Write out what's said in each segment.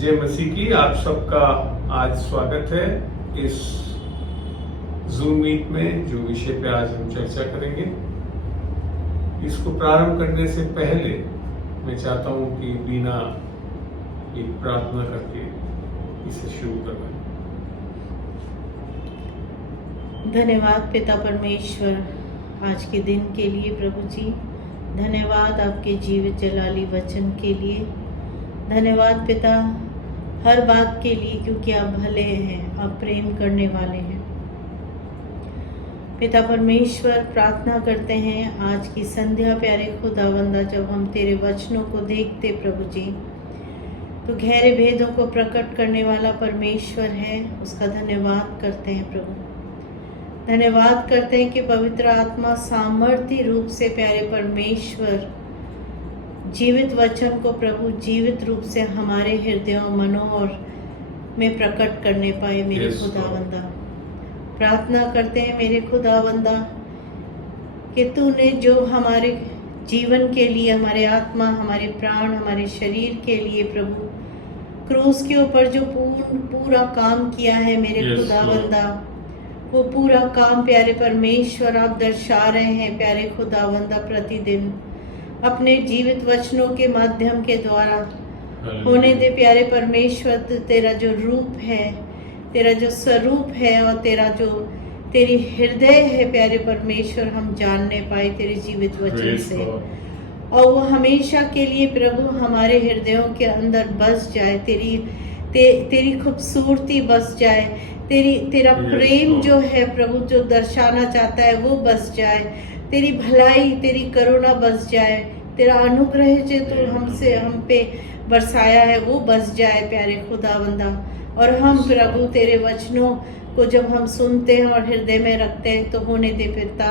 जय मसीह की। आप सबका आज स्वागत है इस जूम मीट में, जो विषय पे आज हम चर्चा करेंगे। इसको प्रारंभ करने से पहले मैं चाहता हूं कि बिना एक प्रार्थना करके इसे शुरू करवाएं। धन्यवाद पिता परमेश्वर आज के दिन के लिए प्रभु जी। धन्यवाद आपके जीवित जलाली वचन के लिए। धन्यवाद पिता हर बात के लिए, क्योंकि आप भले हैं, आप प्रेम करने वाले हैं। पिता परमेश्वर, प्रार्थना करते हैं आज की संध्या प्यारे खुदावंदा, जब हम तेरे वचनों को देखते प्रभु जी, तो गहरे भेदों को प्रकट करने वाला परमेश्वर है, उसका धन्यवाद करते हैं प्रभु। धन्यवाद करते हैं कि पवित्र आत्मा सामर्थ्य रूप से प्यारे परमेश्वर जीवित वचन को प्रभु जीवित रूप से हमारे हृदयों, मनों और में प्रकट करने पाए मेरे खुदावंदा। प्रार्थना करते हैं मेरे खुदावंदा कि तूने जो हमारे जीवन के लिए, हमारे आत्मा, हमारे प्राण, हमारे शरीर के लिए प्रभु क्रूस के ऊपर जो पूरा काम किया है मेरे खुदावंदा, वो पूरा काम प्यारे परमेश्वर आप दर्शा रहे हैं प्यारे खुदावंदा प्रतिदिन अपने जीवित वचनों के माध्यम के द्वारा होने दे प्यारे परमेश्वर। तेरा जो रूप है, तेरा जो स्वरूप है और तेरी हृदय है प्यारे परमेश्वर, हम जानने पाए तेरे जीवित वचन से, और वो हमेशा के लिए प्रभु हमारे हृदयों के अंदर बस जाए। तेरी खूबसूरती बस जाए, तेरा प्रेम जो है प्रभु जो दर्शाना चाहता है वो बस जाए, तेरी भलाई, तेरी करुणा बस जाए, तेरा अनुग्रह जो तू हम पे बरसाया है वो बस जाए प्यारे खुदावंदा। और हम प्रभु तेरे वचनों को जब हम सुनते हैं और हृदय में रखते हैं, तो होने दे पिता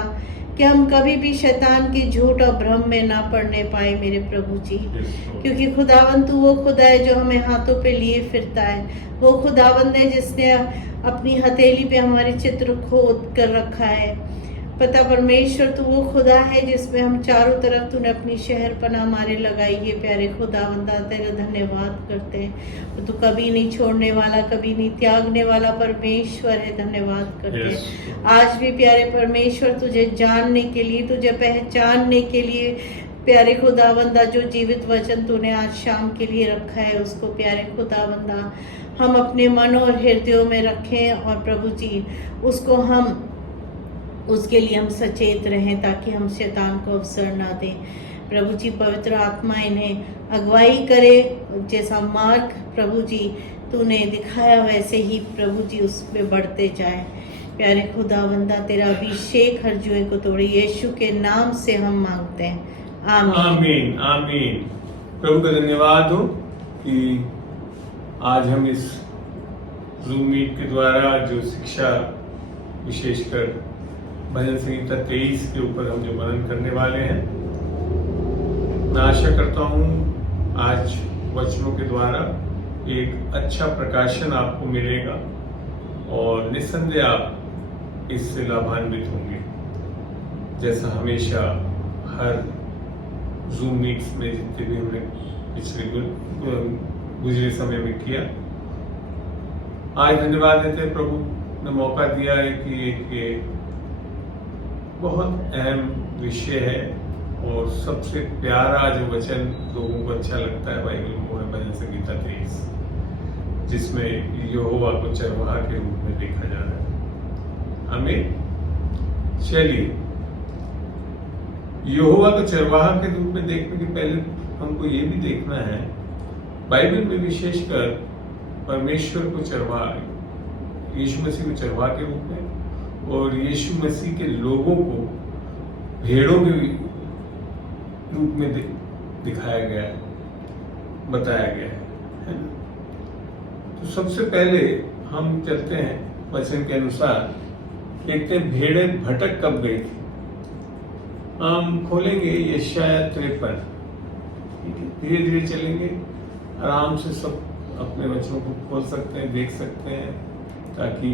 कि हम कभी भी शैतान की झूठ और भ्रम में ना पड़ने पाए मेरे प्रभु जी, क्योंकि खुदावंद तू वो खुदा है जो हमें हाथों पे लिए फिरता है, वो खुदावंद है जिसने अपनी हथेली पे हमारे चित्र खोद कर रखा है। पता परमेश्वर तू वो खुदा है जिसमें हम चारों तरफ तूने अपनी शहर पनाह हमारे लगाई है प्यारे खुदावंदा। तेरा धन्यवाद करते हैं, तू कभी नहीं छोड़ने वाला, कभी नहीं त्यागने वाला परमेश्वर है। धन्यवाद करते हैं आज भी प्यारे परमेश्वर तुझे जानने के लिए, तुझे पहचानने के लिए प्यारे खुदावंदा, जो जीवित वचन तूने आज शाम के लिए रखा है उसको प्यारे खुदावंदा हम अपने मन और हृदयों में रखें, और प्रभु जी उसके लिए हम सचेत रहें, ताकि हम शैतान को अवसर ना दें। प्रभु जी पवित्र आत्मा इन्हें अगुवाई करे, जैसा मार्ग प्रभु जी तूने दिखाया वैसे ही प्रभु जी उस पे बढ़ते जाए प्यारे खुदावंदा। तेरा अभिषेक हर जुए को तोड़े, यीशु के नाम से हम मांगते हैं, आमीन आमीन आमीन। प्रभु का धन्यवाद हो कि आज हम इस जूम मीट के द्वारा जो शिक्षा, विशेषकर भजन संहिता 23 के ऊपर हम जो मनन करने वाले हैं, मैं आशा करता हूँ आज वचनों के द्वारा एक अच्छा प्रकाशन आपको मिलेगा और निस्संदेह आप इससे लाभान्वित होंगे। जैसा हमेशा हर जूम मीट्स में जितने भी हमने पिछले गुजरे समय में किया, आज धन्यवाद देते हैं प्रभु ने मौका दिया है कि एक बहुत अहम विषय है और सबसे प्यारा जो वचन लोगों को अच्छा लगता है बाइबल में, वो है भजन संहिता 23, जिसमें यहोवा को चरवाहा के रूप में देखा जा रहा है। हमें चलिए यहोवा को चरवाहा के रूप में देखने के पहले हमको ये भी देखना है, बाइबल में विशेषकर परमेश्वर को चरवाहा, यीशु मसीह को चरवाहा के रूप में और यीशु मसीह के लोगों को भेड़ों के रूप में दिखाया गया है, बताया गया है ना? तो सबसे पहले हम चलते हैं वचन के अनुसार, देखते हैं भेड़ें भटक कब गई थी। हम खोलेंगे यशायाह 53, धीरे धीरे चलेंगे, आराम से सब अपने वचनों को खोल सकते हैं, देख सकते हैं, ताकि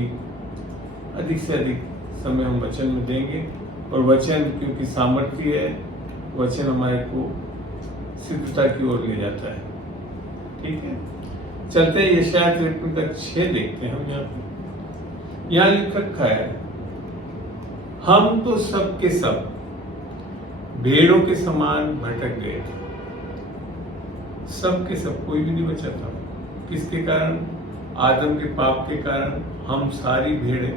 अधिक से अधिक समय हम वचन में देंगे। और वचन क्योंकि सामर्थ्य है, वचन हमारे को सिद्धता की ओर ले जाता है। ठीक है, चलते हैं यशायाह 53:6 देखते हैं हम यहाँ लिख रखा है, हम तो सब के सब भेड़ों के समान भटक गए थे। सब के सब, कोई भी नहीं बचा था। किसके कारण? आदम के पाप के कारण हम सारी भेड़ें।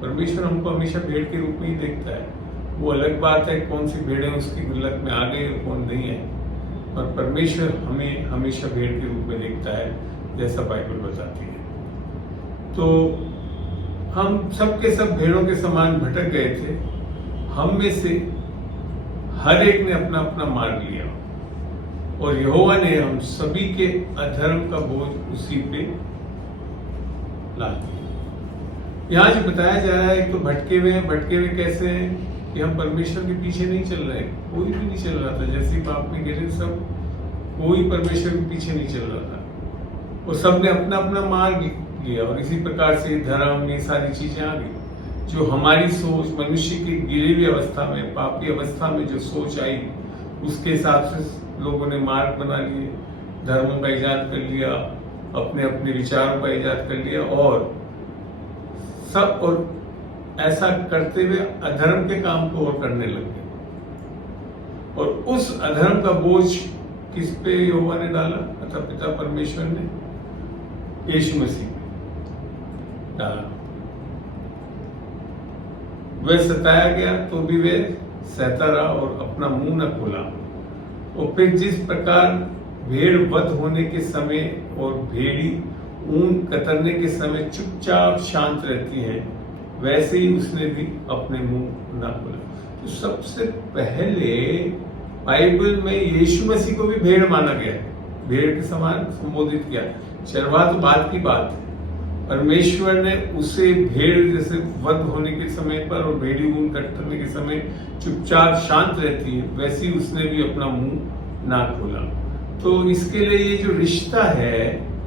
परमेश्वर हमको हमेशा भेड़ के रूप में ही देखता है। वो अलग बात है कौन सी भेड़ें उसकी गुल्लक में आ गई और कौन नहीं है, और परमेश्वर हमें हमेशा भेड़ के रूप में देखता है, जैसा बाइबल बताती है। तो हम सब के सब भेड़ों के समान भटक गए थे। हम में से हर एक ने अपना अपना मार्ग लिया, और यहोवा ने हम सभी के अधर्म का बोझ उसी पे ला दिया। यहाँ जो बताया जा रहा है, एक तो भटके हुए हैं। भटके हुए कैसे हैं? कि हम परमेश्वर के पीछे नहीं चल रहे, कोई भी नहीं चल रहा था। जैसे पाप में गिरे सब, कोई परमेश्वर के पीछे नहीं चल रहा था, और सबने अपना अपना मार्ग लिया, और इसी प्रकार से धर्म, ये सारी चीजें आ गई। जो हमारी सोच, मनुष्य की गिरी हुई अवस्था में, पापी अवस्था में जो सोच आई, उसके हिसाब से लोगों ने मार्ग बना लिए, धर्मों का इजाद कर लिया, अपने अपने विचारों का इजाद कर लिया, और ऐसा करते हुए अधर्म के काम को और करने लग गए। और उस अधर्म का बोझ किस पे यहोवा ने डाला? अतः पिता परमेश्वर ने यीशु मसीह पे डाला। वह सताया गया तो भी वे सहता रहा और अपना मुंह न खोला। और फिर जिस प्रकार भेड़ वध होने के समय और भेड़ी ऊन कतरने के समय चुपचाप शांत रहती है, वैसे ही उसने भी अपने मुंह ना खोला। तो सबसे पहले बाइबल में यीशु मसीह को भी भेड़ माना गया है, भेड़ के समान संबोधित किया। चरवाहा तो बात की बात है, परमेश्वर ने उसे भेड़ जैसे वध होने के समय पर और भेड़ी ऊन कतरने के समय चुपचाप शांत रहती है, वैसे ही उसने भी अपना मुंह ना खोला। तो इसके लिए ये जो रिश्ता है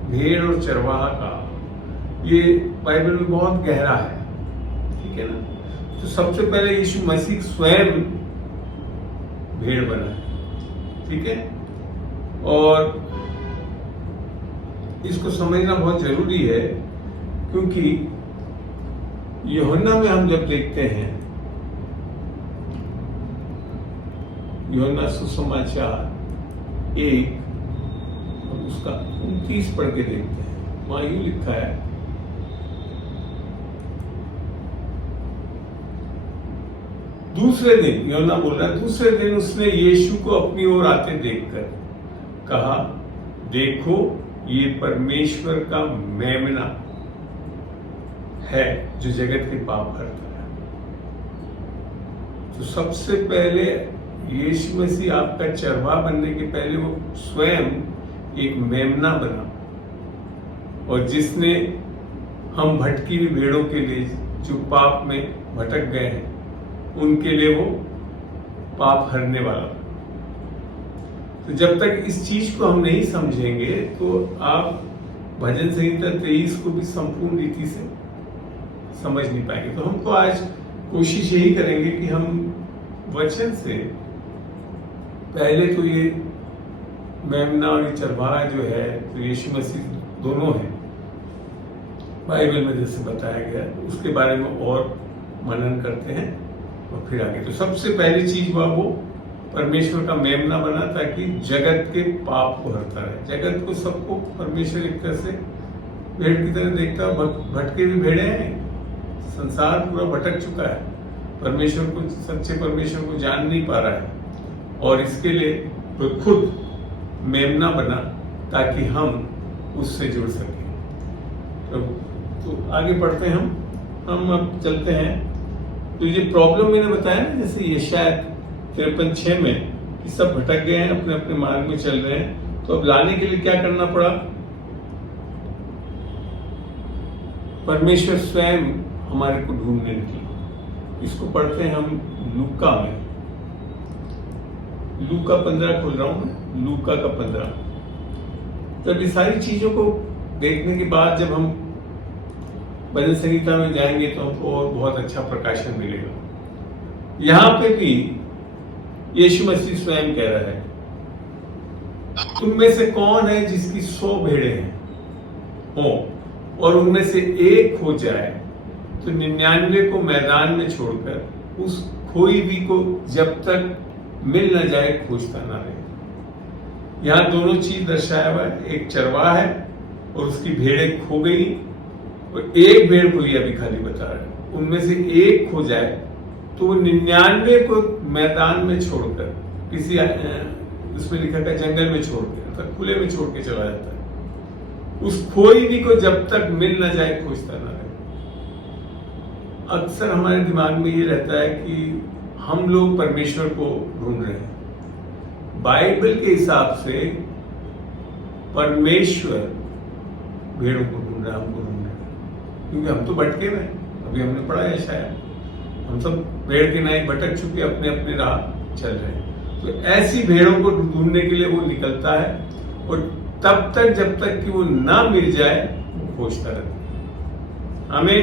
भेड़ और चरवाहा का, ये बाइबल में बहुत गहरा है, ठीक है ना। तो सबसे पहले यीशु मसीह स्वयं भेड़ बना है, ठीक है। और इसको समझना बहुत जरूरी है, क्योंकि यूहन्ना में हम जब देखते हैं, यूहन्ना सुसमाचार 1 उसका 29 पढ़ के देखते हैं, वहां यूं लिखा है, दूसरे दिन, यूहन्ना बोल रहा है, दूसरे दिन उसने यीशु को अपनी ओर आते देखकर कहा, देखो ये परमेश्वर का मेमना है जो जगत के पाप हरता है। तो सबसे पहले यीशु मसीह आपका चरवाहा बनने के पहले वो स्वयं एक मेमना बना, और जिसने हम भटकी हुई भेड़ों के लिए, जो पाप में भटक गए हैं, उनके लिए वो पाप हरने वाला। तो जब तक इस चीज को हम नहीं समझेंगे, तो आप भजन संहिता 23 को भी संपूर्ण रीति से समझ नहीं पाएंगे। तो हमको आज कोशिश यही करेंगे कि हम वचन से पहले तो ये मेमना और ये चरवाहा जो है, तो यीशु मसीह दोनों हैं बाइबल में जैसे बताया गया, उसके बारे में और मनन करते हैं और फिर आगे। तो सबसे पहली चीज हुआ वो परमेश्वर का मेमना बना, ताकि जगत के पाप को हरता रहे। जगत को, सबको परमेश्वर एक तरह से भेड़ की तरह देखता है। भटके भी भेड़े हैं, संसार पूरा भटक चुका है, परमेश्वर को, सच्चे परमेश्वर को जान नहीं पा रहा है, और इसके लिए तो खुद मेमना बना ताकि हम उससे जुड़ सकें। तो आगे बढ़ते हैं हम अब चलते हैं। तो ये प्रॉब्लम मैंने बताया ना, जैसे यशायाह 53:6 में कि सब भटक गए हैं, अपने अपने मार्ग में चल रहे हैं। तो अब लाने के लिए क्या करना पड़ा? परमेश्वर स्वयं हमारे को ढूंढने निकला। इसको पढ़ते हैं हम लूका में, लूका 15 खोल रहा हूं मैं, लूका का 15। जब ये सारी चीजों को देखने के बाद जब हम भजन संहिता में जाएंगे तो हमको और बहुत अच्छा प्रकाशन मिलेगा। यहां पे भी यीशु मसीह स्वयं कह रहा है, तुम में से कौन है जिसकी 100 भेड़ें हैं हो और उनमें से एक खो जाए तो 99 को मैदान में छोड़कर उस खोई हुई को जब तक मिल न जाए खोजता ना रहे। यहां दोनों चीज दर्शाया हुआ है, एक चरवाहा है और उसकी भेड़ें खो गई और एक भेड़ को अभी खाली बता रहा है। उनमें से एक खो जाए तो वो 99 को मैदान में छोड़कर किसी उसमें लिखा था जंगल में छोड़ के, अर्थात खुले में छोड़ के चला जाता है। उस खोई हुई को जब तक मिल न जाए खोजता ना रहे। अक्सर हमारे दिमाग में ये रहता है कि हम लोग परमेश्वर को ढूंढ रहे हैं। बाइबल के हिसाब से परमेश्वर भेड़ों को ढूंढ रहा है, हमको ढूंढ रहा है, क्योंकि हम तो भटके हुए हैं। अभी हमने पढ़ा है शायद हम सब भेड़ के नाई भटक चुके, अपने अपने राह चल रहे हैं। तो ऐसी भेड़ों को ढूंढने के लिए वो निकलता है और तब तक जब तक कि वो ना मिल जाए वो खोजता रहता है। हमें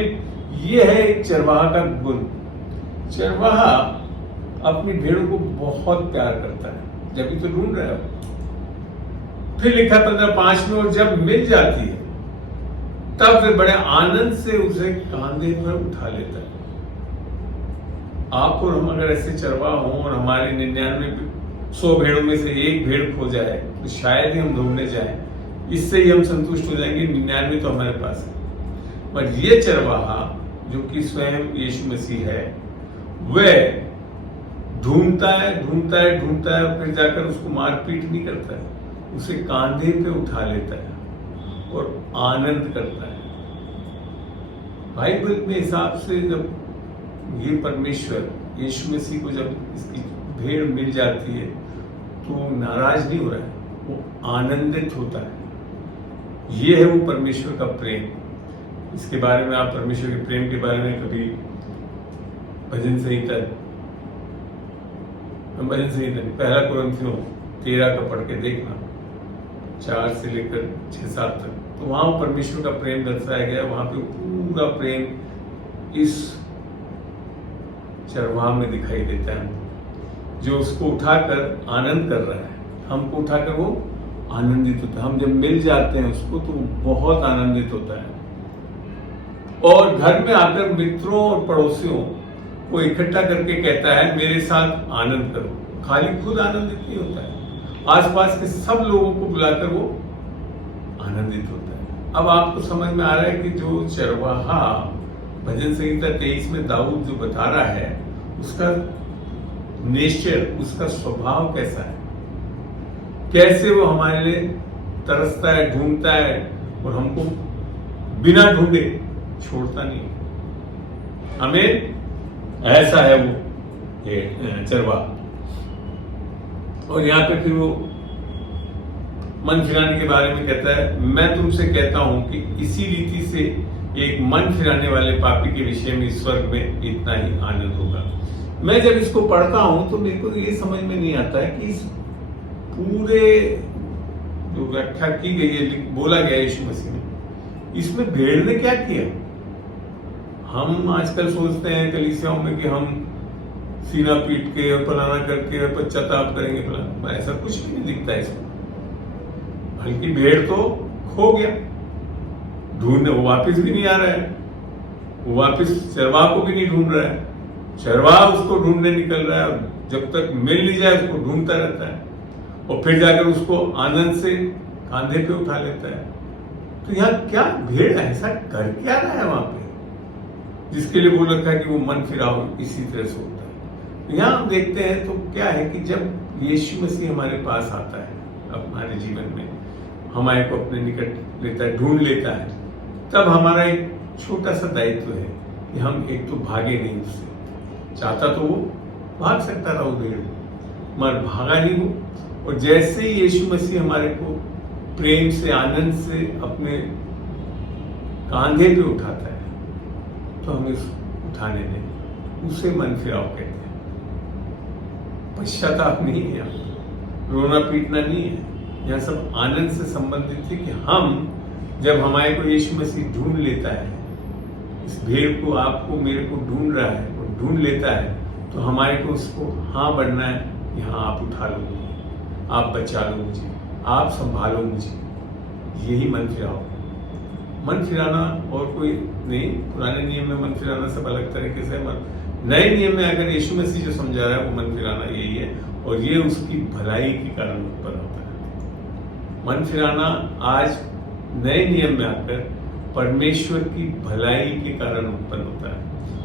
ये है एक चरवाहा का गुण। चरवाहा अपनी भेड़ों को बहुत प्यार करता है, जब भी तो ढूंढ रहा है। फिर लिखा 15:5 में, और जब मिल जाती है तब वे बड़े आनंद से उसे कांधे पर उठा लेता है। आप और हम अगर ऐसे चरवाहा हों और हमारे 100 भेड़ों में से एक भेड़ खो जाए तो शायद ही हम ढूंढने जाएं, इससे ही हम संतुष्ट हो जाएंगे, 99 तो हमारे पास है। पर ये चरवाहा जो कि स्वयं यीशु मसीह है, वह ढूंढता है ढूंढता है ढूंढता है और फिर जाकर उसको मारपीट नहीं करता है, उसे कांधे पे उठा लेता है और आनंद करता है। बाइबल में हिसाब से जब ये परमेश्वर यीशु मसीह को जब इसकी भेड़ मिल जाती है तो नाराज नहीं हो रहा है, वो आनंदित होता है। ये है वो परमेश्वर का प्रेम। इसके बारे में आप परमेश्वर के प्रेम के बारे में कभी भजन संहिता 1 कुरिन्थियों 13 का पढ़ के देखना, 4 से लेकर 6-7 तक, तो वहां परमेश्वर का प्रेम दर्शाया गया। वहां पे पूरा प्रेम इस चरवाहा में दिखाई देता है, जो उसको उठाकर आनंद कर रहा है। हमको उठाकर वो आनंदित होता है। हम जब मिल जाते हैं उसको तो वो बहुत आनंदित होता है और घर में आकर मित्रों और पड़ोसियों को इकट्ठा करके कहता है मेरे साथ आनंद करो। खाली खुद आनंदित नहीं होता है, आसपास के सब लोगों को बुलाकर वो आनंदित होता है। अब आपको समझ में आ रहा है कि जो चरवाहा भजन संहिता 23 में दाऊद जो बता रहा है, उसका नेचर, उसका स्वभाव कैसा है, कैसे वो हमारे लिए तरसता है, ढूंढता है और हमको बिना ढूंढे छोड़ता नहीं। हमें ऐसा है वो ये चरवाहा। और यहाँ पे फिर वो मन फिराने के बारे में कहता है, मैं तुमसे कहता हूं कि इसी रीति से एक मन फिराने वाले पापी के विषय में स्वर्ग में इतना ही आनंद होगा। मैं जब इसको पढ़ता हूं तो मेरे को ये समझ में नहीं आता है कि इस पूरे जो व्याख्या की गई है, बोला गया यीशु मसीह ने, इसमें भेड़ ने क्या किया। हम आजकल सोचते हैं कलीसियाओं में कि हम सीना पीट के और फलाना करके पश्चाताप करेंगे, फलाना, ऐसा कुछ भी नहीं दिखता है इसमें। बल्कि भेड़ तो खो गया, ढूंढने वो वापस भी नहीं आ रहा है, वो वापस चरवाहा को भी नहीं ढूंढ रहा है, चरवाहा उसको ढूंढने निकल रहा है। जब तक मिल नहीं जाए उसको ढूंढता रहता है और फिर जाकर उसको आनंद से कांधे पे उठा लेता है। तो यहाँ क्या भेड़ ऐसा कर क्या रहा है वहां पे, जिसके लिए बोल रखा है कि वो मन फिराओ इसी तरह से होता है। तो यहाँ हम देखते हैं तो क्या है कि जब यीशु मसीह हमारे पास आता है, हमारे जीवन में हमारे को अपने निकट लेता है, ढूंढ लेता है, तब हमारा एक छोटा सा दायित्व है कि हम एक तो भागे नहीं उससे। चाहता तो वो भाग सकता था वो भेड़, मगर भागा नहीं वो। और जैसे ही यीशु मसीह हमारे को प्रेम से, आनंद से अपने कांधे पे उठाता है तो हमें उठाने दें, उसे मन फिराव कहते हैं। पश्चाताप नहीं है, रोना पीटना नहीं है, यह सब आनंद से संबंधित है कि हम जब हमारे को यीशु मसीह ढूंढ लेता है, इस भेड़ को, आपको, मेरे को ढूंढ रहा है और ढूंढ लेता है, तो हमारे को उसको हाँ बढ़ना है कि हाँ आप उठा लो मुझे, आप बचा लो मुझे, आप संभालो मुझे, यही मन फिराओ। मन फिराना और कोई नहीं, पुराने नियम में मन फिराना सब अलग तरीके से, नए नियम में अगर यीशु मसीह जो समझा रहा है वो मन फिराना यही है, और ये उसकी भलाई के कारण उत्पन्न होता है। मन फिराना आज नए नियम में आकर परमेश्वर की भलाई के कारण उत्पन्न होता है।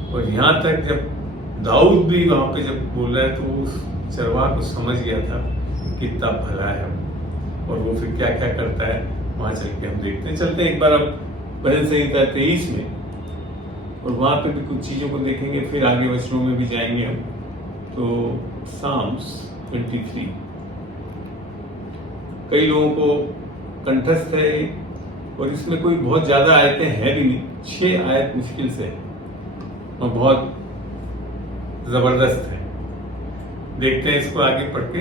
और यहाँ तक जब दाऊद भी वहां पे जब बोल रहा है तो वो उस चरवाह को समझ गया था कितना भला है, और वो फिर क्या क्या करता है वहां चल के हम देखते हैं। चलते हैं एक बार अब भजन संहिता 23 में, और वहां पे भी कुछ चीजों को देखेंगे, फिर आगे वचनों में भी जाएंगे हम। तो साम्स 23 कई लोगों को कंठस्थ है, और इसमें कोई बहुत ज्यादा आयतें हैं भी नहीं, 6 आयत मुश्किल से है और बहुत जबरदस्त है। देखते हैं इसको आगे पढ़ के।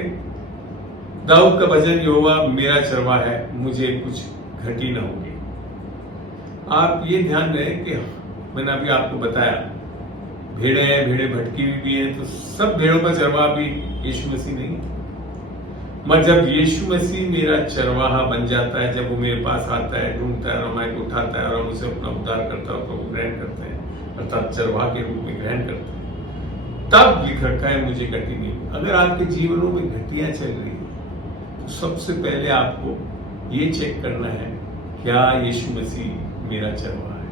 दाऊद का भजन, यहोवा मेरा चरवाहा है, मुझे कुछ घटी न होगी। आप ये ध्यान रहे कि मैंने अभी आपको बताया भेड़े हैं, भेड़े भटकी हुई भी हैं, तो सब भेड़ों का चरवाहा भी यीशु मसीह नहीं है। मगर जब यीशु मसीह मेरा चरवाहा बन जाता है, जब वो मेरे पास आता है, ढूंढता है, हमारे को उठाता है और हम उसे अपना उद्धार करता है, प्रभु ग्रहण करते हैं, अर्थात चरवाहा के रूप में ग्रहण करते हैं, तब लिख रखा है मुझे घटी नहीं। अगर आपके जीवनों में घटियां चल रही है तो सबसे पहले आपको ये चेक करना है क्या यीशु मसीह मेरा चरवाहा है।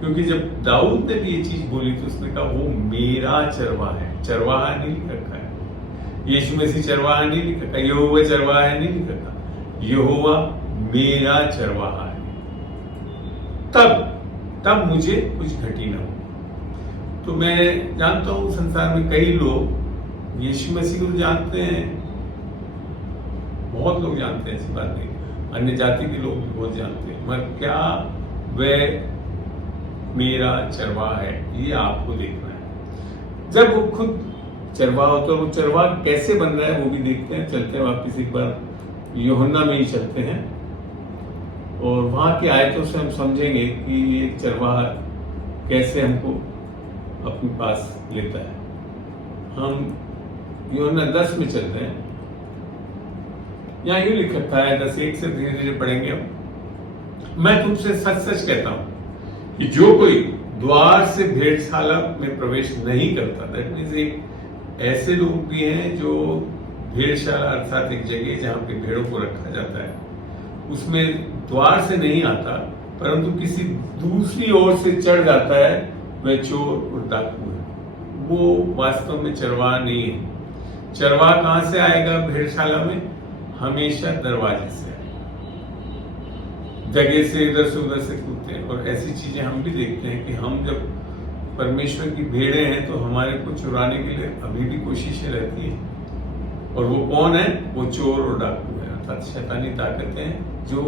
क्योंकि जब दाऊद ने भी ये चीज बोली तो उसने कहा वो मेरा चरवाहा है, चरवाहा नहीं लिख रखा है। यीशु मसीह चरवाहा नहीं लिख रखा, यहोवा चरवाहा है नहीं लिख रखा, यहोवा मेरा चरवाहा है। तब मुझे कुछ घटी ना हो। तो मैं जानता हूं संसार में कई लोग यीशु मसीह को जानते हैं, बहुत लोग जानते हैं, ऐसी बात नहीं, अन्य जाति के लोग भी बहुत जानते हैं, मगर क्या वह मेरा चरवाहा है, ये आपको देखना है। जब वो खुद चरवाहा होता है, वो चरवाहा कैसे बन रहा है वो भी देखते हैं। चलते हैं वापिस एक बार यूहन्ना में ही चलते हैं, और वहां की आयतों से हम समझेंगे कि ये चरवाहा कैसे हमको अपने पास लेता है। हम यूहन्ना 10 में चलते हैं। यहाँ यूं लिख रखा है 10:1 से धीरे धीरे पढ़ेंगे हम। मैं तुमसे सच सच कहता हूं कि जो कोई द्वार से भेड़शाला में प्रवेश नहीं करता, दैट मीन्स एक ऐसे लोग भी हैं जो भेड़शाला अर्थात एक जगह जहां पे भेड़ों को रखा जाता है उसमें द्वार से नहीं आता, परंतु किसी दूसरी ओर से चढ़ जाता है, वह चोर और डाकू है। वो वास्तव में चरवाहा नहीं है। चरवाहा कहां से आएगा भेड़शाला में? हमेशा दरवाजे से जगह से इधर से उधर से कूदते हैं। और ऐसी चीजें हम भी देखते हैं कि हम जब परमेश्वर की भेड़ें हैं तो हमारे को चुराने के लिए अभी भी कोशिशें रहती हैं। और वो कौन है? वो चोर और डाकू है, अर्थात शैतानी ताकतें जो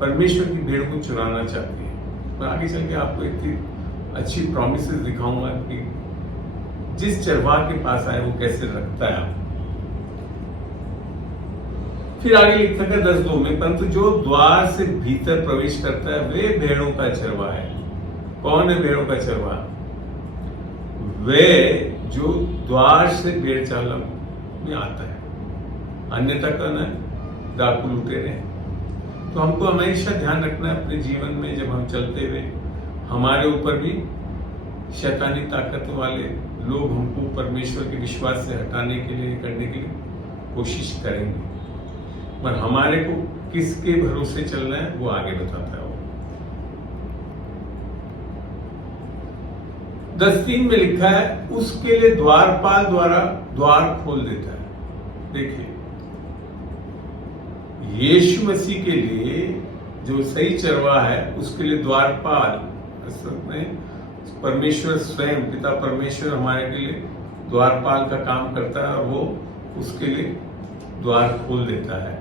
परमेश्वर की भेड़ को चुराना चाहती है। मैं आगे चल के आपको इतनी अच्छी प्रॉमिसेस दिखाऊंगा कि जिस चरवाहा के पास आए वो कैसे रखता है। फिर आगे लिखता है 10:2 में, परंतु जो द्वार से भीतर प्रवेश करता है वे भेड़ों का चरवाहा है। कौन है भेड़ों का चरवाहा? वे जो द्वार से भेड़शाला में आता है, अन्यथा कौन है? डाकू लुटेरे हैं। तो हमको हमेशा ध्यान रखना है अपने जीवन में, जब हम चलते हुए हमारे ऊपर भी शैतानी ताकत वाले लोग हमको परमेश्वर के विश्वास से हटाने के लिए, करने के लिए कोशिश करेंगे, पर हमारे को किसके भरोसे चलना है वो आगे बताता है। 10:3 में लिखा है उसके लिए द्वारपाल द्वारा द्वार खोल देता है। देखिए, यीशु मसीह के लिए जो सही चरवाहा है उसके लिए द्वारपाल, असल में परमेश्वर स्वयं, पिता परमेश्वर हमारे के लिए द्वारपाल का काम करता है और वो उसके लिए द्वार खोल देता है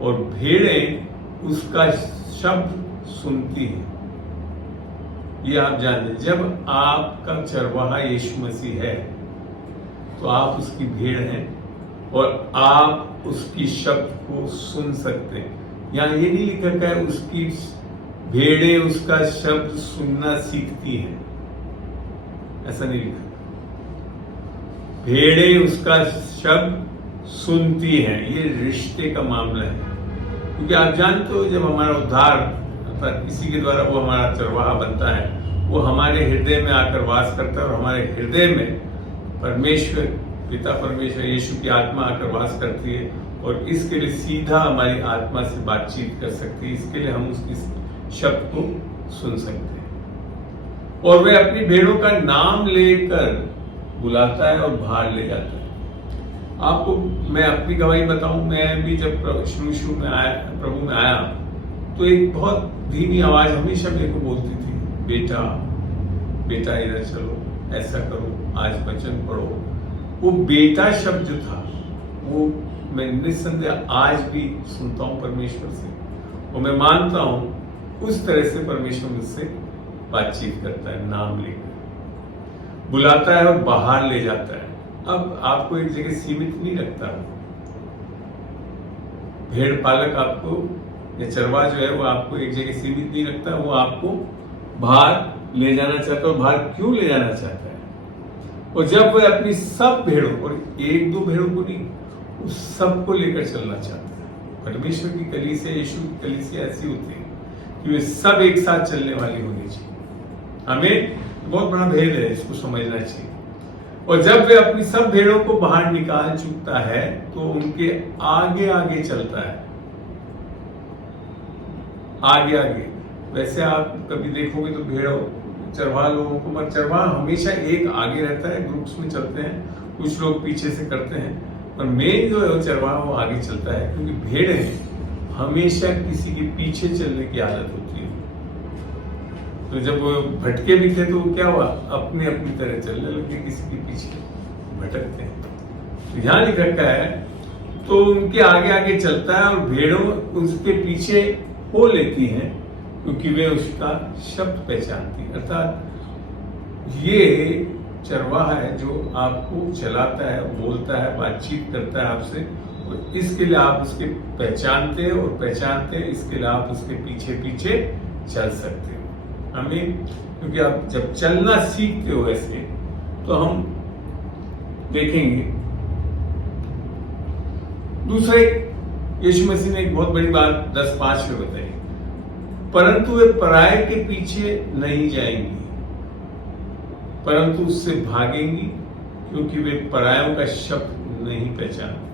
और भेड़ें उसका शब्द सुनती हैं। ये आप जानते, जब आपका चरवाहा यीशु मसीह है तो आप उसकी भेड़ हैं और आप उसकी शब्द को सुन सकते हैं। यहाँ ये नहीं लिखा है उसकी भेड़ें उसका शब्द सुनना सीखती हैं, ऐसा नहीं लिखा। भेड़ें उसका शब्द सुनती हैं। ये रिश्ते का मामला है, क्योंकि आप जानते हो जब हमारा उद्धार अर्थात किसी के द्वारा वो हमारा चरवाहा बनता है, वो हमारे हृदय में आकर वास करता है और हमारे हृदय में परमेश्वर पिता परमेश्वर यीशु की आत्मा आकर वास करती है और इसके लिए सीधा हमारी आत्मा से बातचीत कर सकती है। इसके लिए हम उसकी शब्द को सुन सकते हैं और वह अपनी भेड़ों का नाम लेकर बुलाता है और बाहर ले जाता है। आपको मैं अपनी गवाही बताऊं, मैं भी जब शुरू में आया प्रभु में आया तो एक बहुत धीमी आवाज हमेशा मेरे को बोलती थी, बेटा बेटा इधर चलो, ऐसा करो, आज वचन पढ़ो। वो बेटा शब्द जो था वो मैं निस्संदेह आज भी सुनता हूं परमेश्वर से और मैं मानता हूं उस तरह से परमेश्वर मुझसे बातचीत करता है, नाम लेकर बुलाता है और बाहर ले जाता है। अब आपको एक जगह सीमित नहीं रखता। भेड़ पालक आपको या चरवा जो है वो आपको एक जगह सीमित नहीं रखता, वो आपको बाहर ले जाना चाहता है। और बाहर क्यों ले जाना चाहता है? और जब वह अपनी सब भेड़ों और एक दो भेड़ों को नहीं, उस सबको लेकर चलना चाहता है। परमेश्वर की कलीसिया, यीशु की कलीसिया ऐसी होती है कि वे सब एक साथ चलने वाली होनी चाहिए। हमें बहुत बड़ा भेद है, इसको समझना चाहिए। और जब वे अपनी सब भेड़ों को बाहर निकाल चुकता है तो उनके आगे आगे चलता है, आगे आगे। वैसे आप कभी देखोगे तो भेड़ों चरवाह लोगों को, मगर चरवाह हमेशा एक आगे रहता है, ग्रुप्स में चलते हैं, कुछ लोग पीछे से करते हैं, और मेन जो है वो चरवाह वो आगे चलता है, क्योंकि भेड़ें हमेशा किसी के पीछे चलने की आदत होती है। तो जब वो भटके भी थे तो क्या हुआ, अपनी अपनी तरह चलने लगे, किसी के पीछे भटकते हैं। तो यहाँ लिख रखा है तो उनके आगे आगे चलता है और भेड़ों उसके पीछे हो लेती हैं क्योंकि वे उसका शब्द पहचानती है। अर्थात ये चरवाहा है जो आपको चलाता है, बोलता है, बातचीत करता है आपसे, और इसके लिए आप उसके पहचानते हैं और पहचानते हैं इसके लिए आप उसके पीछे पीछे चल सकते हो। हमें क्योंकि आप जब चलना सीखते हो ऐसे, तो हम देखेंगे दूसरे यीशु मसीह ने एक बहुत बड़ी बात 10:5 में बताई, परंतु वे पराये के पीछे नहीं जाएंगी परंतु उससे भागेंगी क्योंकि वे परायों का शब्द नहीं पहचानते।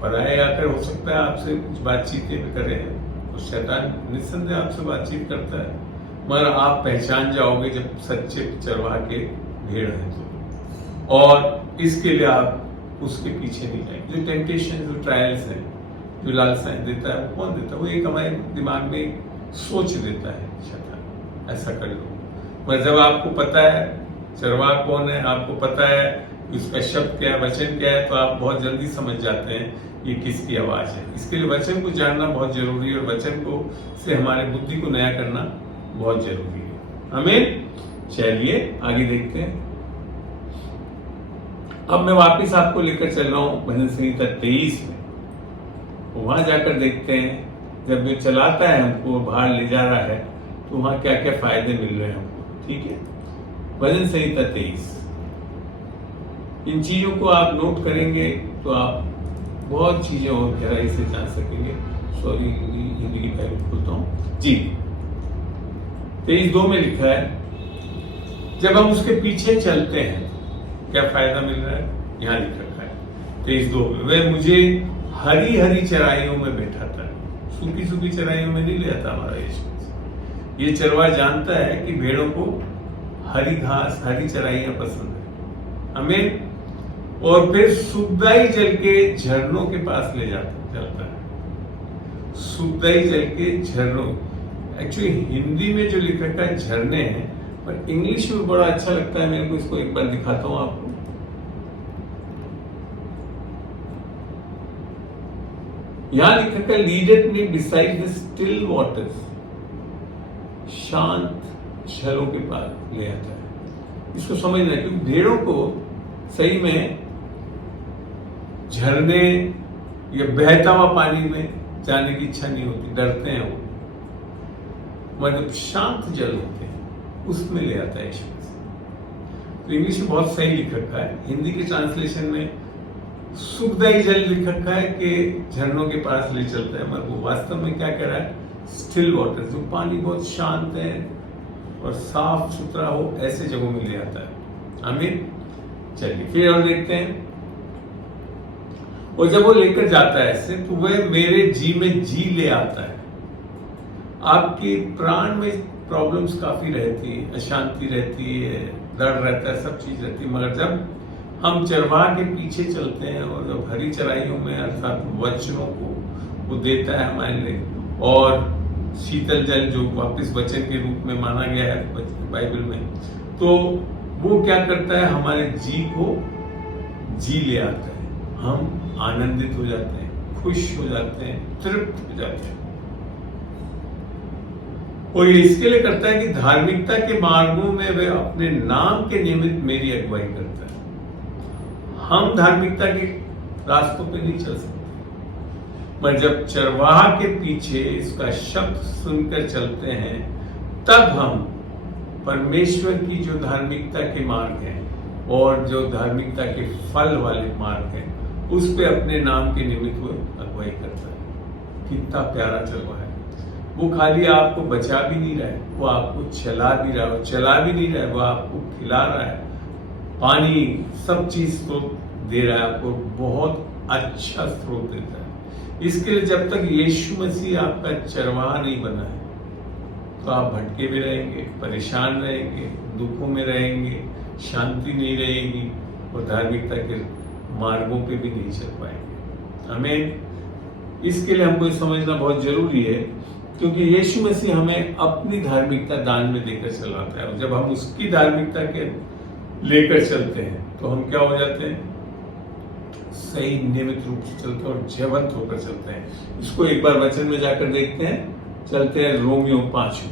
पराये आकर हो सकता है आपसे कुछ बातचीत करे हैं और शैतान निस्संदेह आपसे बातचीत करता है, मगर आप पहचान जाओगे जब सच्चे चरवाह के भेड़ हैं तो। और इसके लिए आप उसके पीछे नहीं जाएंगे। जो टेम्पटेशन, जो ट्रायल्स हैं, जो लालसाएं देता है, वो कौन देता है? वो एक हमारे दिमाग में सोच देता है, शैतान ऐसा कर लो। मगर जब आपको पता है चरवाह कौन है, आपको पता है उसका शब्द क्या है, वचन क्या है, तो आप बहुत जल्दी समझ जाते हैं ये किसकी आवाज है। इसके लिए वचन को जानना बहुत जरूरी है और वचन को से हमारे बुद्धि को नया करना बहुत जरूरी है। आमीन। चलिए आगे देखते हैं। अब मैं वापिस आपको लेकर चल रहा हूं भजन संहिता 23 में। वहां जाकर देखते हैं जब वो चलाता है हमको, बाहर ले जा रहा है, तो वहां क्या क्या फायदे मिल रहे हैं हमको। ठीक है, भजन संहिता 23। इन चीजों को आप नोट करेंगे तो आप बहुत चीजें और गहराई से जान सकेंगे। सॉरी, हिंदी की बाइबल खोलता हूं जी। 23:2 में लिखा है जब हम उसके पीछे चलते हैं क्या फायदा मिल रहा है, यहां लिख रखा है 23:2 में। वह मुझे हरी हरी चराइयों में बैठाता है। सूखी सूखी चराइयों में नहीं ले आता हमारा यीशु। ये चरवाहा जानता है कि भेड़ों को हरी घास, हरी चराइयां पसंद है। हमें और फिर सुखदाई जल के झरनों के पास ले जाता है। सुखदाई जल के झरनों, एक्चुअली हिंदी में जो लिख रखा है झरने हैं, पर इंग्लिश में बड़ा अच्छा लगता है मेरे को। इसको एक बार दिखाता हूं आपको। यहां लिख रखा है leadeth me beside the still waters. शांत जलों के पास ले आता है। इसको समझना है क्योंकि भेड़ों को सही में झरने या बहता हुआ पानी में जाने की इच्छा नहीं होती, डरते हैं वो। मतलब शांत जल होते हैं उसमें ले आता है यीशु। तो इंग्लिश में बहुत सही लिख रखा है। हिंदी के ट्रांसलेशन में सुखदायी जल लिख रखा है कि झरनों के पास ले चलता है, मगर वो वास्तव में क्या कह रहा है? स्टिल वाटर, जो पानी बहुत शांत है और साफ सुथरा हो, ऐसे जगहों में ले आता है। आमीन। चलिए फिर और देखते हैं। और जब वो लेकर जाता है ऐसे, तो वह मेरे जी में जी ले आता है। आपकी प्राण में प्रॉब्लम्स काफी रहती है, अशांति रहती है, डर रहता है, सब चीज रहती है, मगर जब हम चरवाह के पीछे चलते हैं और जब हरी चराइयों में अर्थात वचनों को वो देता है हमारे लिए, और शीतल जल जो वापस वचन के रूप में माना गया है बाइबल में, तो वो क्या करता है? हमारे जी को जी ले आता है, हम आनंदित हो जाते हैं, खुश हो जाते हैं, तृप्त हो जाते हैं। और ये इसके लिए करता है कि धार्मिकता के मार्गों में वह अपने नाम के निमित्त मेरी अगुवाई करता है। हम धार्मिकता के रास्तों पे नहीं चल सकते, पर जब चरवाहा के पीछे इसका शब्द सुनकर चलते हैं, तब हम परमेश्वर की जो धार्मिकता के मार्ग हैं और जो धार्मिकता के फल वाले मार्ग हैं, उस पे अपने नाम के निमित्त वो अगुवाई करता है। कितना प्यारा चरवाहा है! वो खाली आपको बचा भी नहीं रहा है, वो आपको चला भी रहा है, चला भी नहीं रहा है, वो आपको खिला रहा है, पानी सब चीज तो दे रहा है आपको, बहुत अच्छा स्रोत देता है। इसके लिए जब तक यीशु मसीह आपका चरवाहा नहीं बना है, तो आप भटके भी रहेंगे, परेशान रहेंगे, दुखों में रहेंगे, शांति नहीं रहेगी और धार्मिकता के मार्गों पे भी नहीं चल पाएंगे। हमें इसके लिए हमको समझना बहुत जरूरी है, क्योंकि यीशु मसीह हमें अपनी धार्मिकता दान में देकर चलाता है, और जब हम उसकी धार्मिकता के लेकर चलते हैं तो हम क्या हो जाते हैं? सही नियमित रूप से चलते हैं और जीवंत होकर चलते हैं। इसको एक बार वचन में जाकर देखते हैं। चलते हैं रोमियो 5।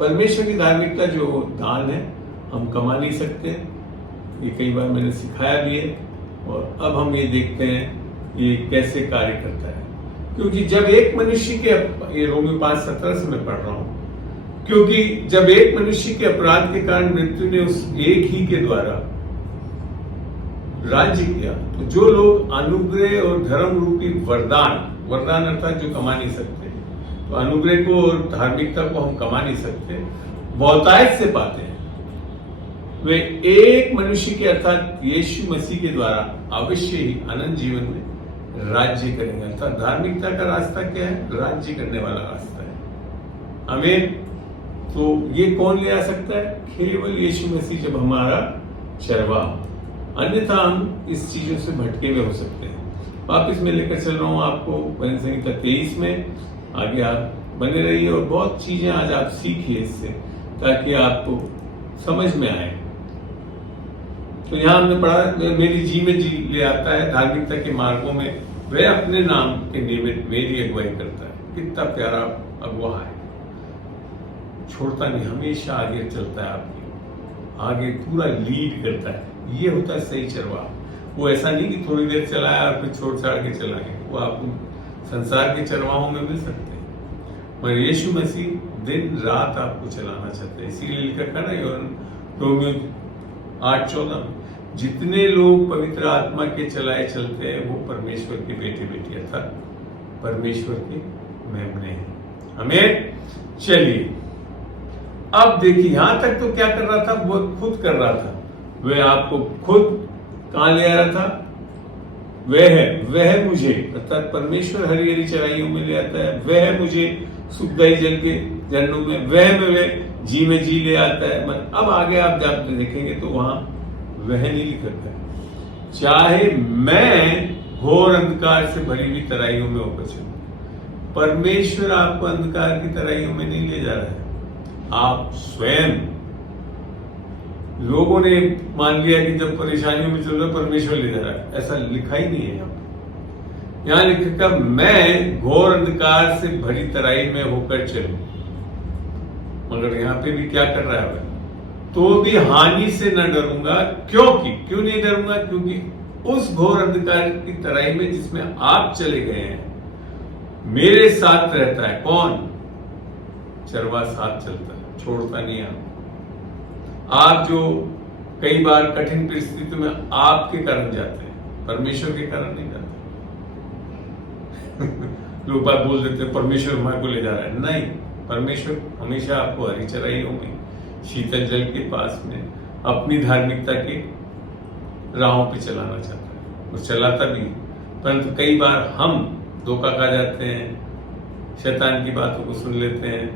परमेश्वर की धार्मिकता जो दान है, हम कमा नहीं सकते, ये कई बार मैंने सिखाया भी है, और अब हम ये देखते हैं ये कैसे कार्य करता है। क्योंकि जब एक मनुष्य के, ये रोमियो 5:17 से मैं पढ़ रहा हूं, क्योंकि जब एक मनुष्य के अपराध के कारण मृत्यु ने उस एक ही के द्वारा राज्य किया, तो जो लोग अनुग्रह और धर्म रूपी वरदान अर्थात जो कमा नहीं सकते, तो अनुग्रह को और धार्मिकता को हम कमा नहीं सकते, बहुतायत से पाते हैं, वे एक मनुष्य के अर्थात यीशु मसीह के द्वारा अवश्य ही अनंत जीवन में राज्य करेंगे। अर्थात धार्मिकता का रास्ता क्या है? राज्य करने वाला रास्ता है। आमीन। तो ये कौन ले आ सकता है? केवल यीशु मसीह, जब हमारा चरवाहा, अन्यथा हम इस चीजों से भटके हुए हो सकते हैं। वापिस मैं लेकर चल रहा हूं आपको भजन संहिता 23 में। आगे आप बने रहिए और बहुत चीजें आज आप सीखिए इससे, ताकि आपको समझ में आए। तो यहाँ हमने पढ़ा, मेरी जी में जी ले आता है, धार्मिकता के मार्गों में वह अपने नाम के निमित्त मेरी अगुवाई करता है। कितना प्यारा अगुवा है, छोड़ता नहीं, हमेशा आगे चलता है, आपकी आगे पूरा लीड करता है। ये होता है सही चरवाहा। वो ऐसा नहीं कि थोड़ी देर चलाया और फिर छोड़ छाड़ के चला गया। वो आपको संसार के चरवाहों में मिल सकते हैं, मगर यीशु मसीह दिन रात आपको चलाना चाहते हैं। इसीलिए लिखा है ना रोमियो 8:14, जितने लोग पवित्र आत्मा के चलाए चलते हैं वो परमेश्वर के बेटे बेटी अर्थात परमेश्वर के मेमने हैं। हमें चलिए अब देखिए, यहां तक तो क्या कर रहा था? वो खुद कर रहा था, वह आपको खुद कहां ले आ रहा था? वह मुझे अर्थात परमेश्वर हरी हरी चराइयों में ले आता है, वह मुझे सुखदायी जल के झरनों में, वह जी में जी ले आता है। अब आगे आप जब देखेंगे तो वहां वह नहीं लिखा है, चाहे मैं घोर अंधकार से भरी हुई तराइयों में होकर चलूं। परमेश्वर आपको अंधकार की तराइयों में नहीं ले जा रहा है, आप स्वयं। लोगों ने मान लिया कि जब परेशानियों में चल रहा परमेश्वर ले जा रहा है, ऐसा लिखा ही नहीं है। यहां लिखा, मैं घोर अंधकार से भरी तराई में होकर चलूं। मगर यहां पे भी क्या कर रहा है? तो भी हानि से न डरूंगा। क्यों नहीं डरूंगा? क्योंकि उस घोर अंधकार की तराई में जिसमें आप चले गए हैं, मेरे साथ रहता है। कौन? चरवा साथ चलता है, छोड़ता नहीं। आप जो कई बार कठिन परिस्थिति में आपके कारण जाते हैं, परमेश्वर के कारण नहीं जाते। लोग बात बोल देते हैं परमेश्वर हमारे को ले जा रहा है, नहीं, परमेश्वर हमेशा आपको हरी चराइयों में, शीतल जल के पास में अपनी धार्मिकता के राहों पे चलाना चाहता है और चलाता भी है। परंतु कई बार हम धोखा खा जाते हैं, शैतान की बातों को सुन लेते हैं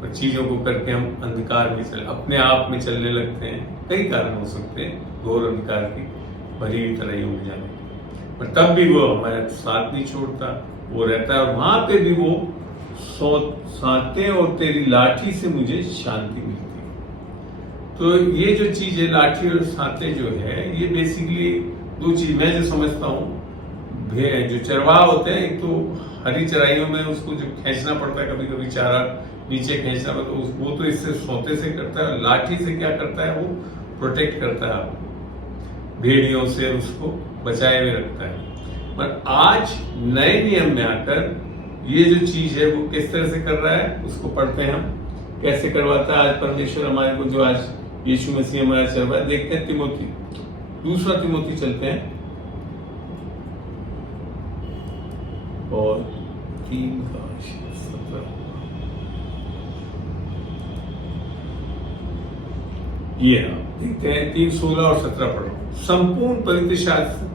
और चीजों को करके हम अंधकार में अपने आप में चलने लगते हैं। कई कारण हो सकते हैं घोर अंधकार की भरी हुई तराइयों में जाने के, पर तब भी वो हमारा साथ नहीं छोड़ता, वो रहता है और वहां पे भी वो सांते और तेरी लाठी से मुझे शांति मिलती है। तो ये जो चीज है लाठी और सांते जो है, ये बेसिकली दो चीज मैं जो समझता हूँ। जो चरवाहा होते हैं, एक तो हरी चराइयों में उसको जो खींचना पड़ता है, कभी कभी चारा नीचे खींचना पड़ता है, वो तो इससे सोते से करता है। लाठी से क्या करता है, वो प्रोटेक्ट करता है आपको, भेड़ियों से उसको बचाए हुए रखता है। पर आज नए नियम में आकर ये जो चीज है वो किस तरह से कर रहा है, उसको पढ़ते हैं हम कैसे करवाता है आज परमेश्वर हमारे को, जो आज यीशु मसीह हमारा चल रहा है। देखते हैं तिमोथी, दूसरा तिमोथी चलते हैं और 3:17 ये देखते हैं। 3:16 और 17 पढ़ो। संपूर्ण पवित्र शास्त्र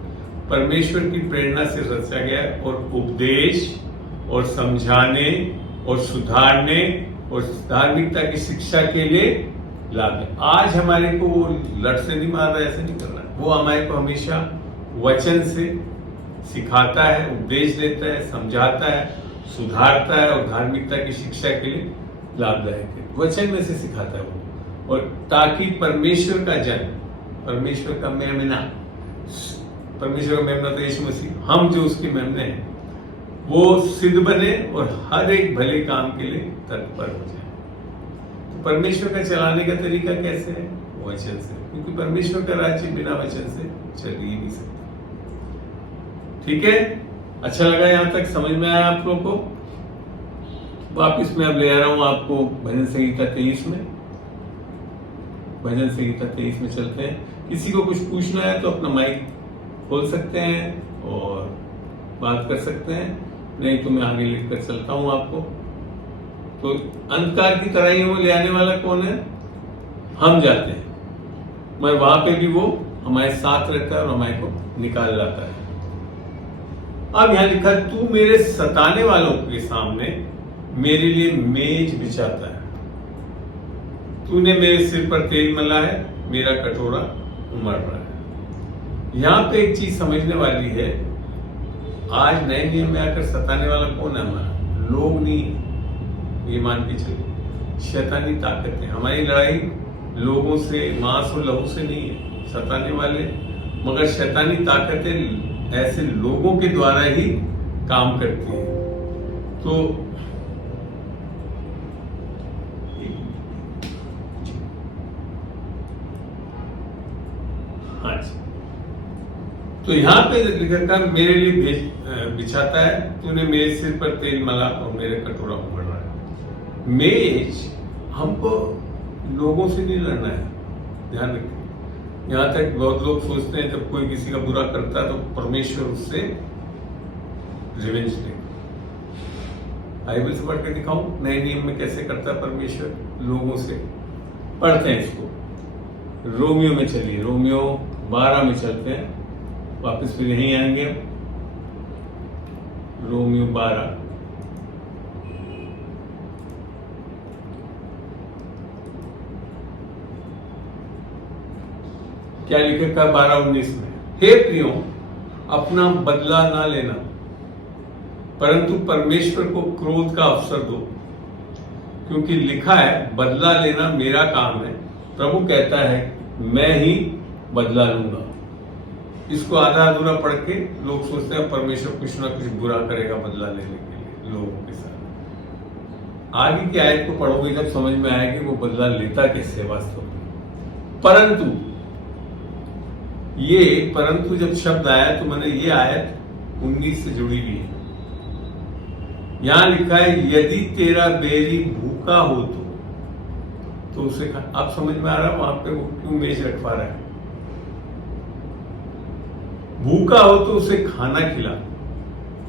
परमेश्वर की प्रेरणा से रचा गया और उपदेश और समझाने और सुधारने और धार्मिकता की शिक्षा के लिए लाभ है। आज हमारे को वो लट से नहीं मार रहा है, ऐसे नहीं कर रहा है, वो हमारे को हमेशा वचन से सिखाता है, उपदेश देता है, समझाता है, सुधारता है और धार्मिकता की शिक्षा के लिए लाभदायक है। वचन में से सिखाता है वो, और ताकि परमेश्वर का जन, परमेश्वर का मेमना, परमेश्वर का मेमना तो यीशु मसीह, हम जो उसके मेमने हैं, वो सिद्ध बने और हर एक भले काम के लिए तत्पर हो जाए। तो परमेश्वर का चलाने का तरीका कैसे है? वचन से, क्योंकि परमेश्वर का राज्य बिना वचन से चल ही नहीं सकता। ठीक है, अच्छा लगा यहां तक, समझ में आया आप लोगों को? वापिस मैं अब ले आ रहा हूं आपको भजन संहिता 23 में। भजन संहिता 23 में चलते हैं। किसी को कुछ पूछना है तो अपना माइक खोल सकते हैं और बात कर सकते हैं, नहीं तो मैं आगे लिखकर चलता हूं आपको। तो अंधकार की तराइयों में ले आने वाला कौन है? हम जाते हैं, मगर वहां पे भी वो हमारे साथ रहता है और हमारे को निकाल लाता है। अब यहां लिखा, तू मेरे सताने वालों के सामने मेरे लिए मेज बिछाता है, तूने मेरे सिर पर तेल मला है, मेरा कटोरा उमड़ रहा है। यहां पे एक चीज समझने वाली है, आज नए नियम में आकर सताने वाला कौन है? हमारा लोग नहीं, ये मान के चलिए शैतानी ताकतें। हमारी लड़ाई लोगों से, मांस और लहू से नहीं है सताने वाले, मगर शैतानी ताकतें ऐसे लोगों के द्वारा ही काम करती है। तो हाँ जी, तो यहां पे लिखा मेरे लिए बिछाता है, तूने मेरे सिर पर तेल मला और मेरे कटोरा उमड़ रहा है। मेज हमको लोगों से नहीं लड़ना है, ध्यान रखें। यहां तक बहुत लोग सोचते हैं जब कोई किसी का बुरा करता है तो परमेश्वर उससे रिवेंज लेगा। बाइबल से पढ़ के दिखाऊं नए नियम में कैसे करता है परमेश्वर लोगों से। पढ़ते हैं इसको, रोमियो में चलिए, रोमियो 12 में चलते हैं, वापस फिर यहीं आएंगे। रोमियो 12 क्या लिखा 12:19 में, हे प्रियो अपना बदला ना लेना, परंतु परमेश्वर को क्रोध का अवसर दो, क्योंकि लिखा है बदला लेना मेरा काम है, प्रभु कहता है मैं ही बदला लूंगा। इसको आधा अधूरा पढ़ के लोग सोचते हैं परमेश्वर कुछ ना कुछ बुरा करेगा बदला लेने के लिए लोगों के साथ। आगे की आयत को पढ़ोगे जब समझ में आएगी वो बदला लेता कैसे वास्तव में। परंतु जब शब्द आया तो मैंने ये आयत 19 से जुड़ी हुई है। यहां लिखा है यदि तेरा बैरी भूखा हो तो उसे अब समझ में आ रहा है वहां पे वो क्यों मेज रखवा रहा है। भूखा हो तो उसे खाना खिला,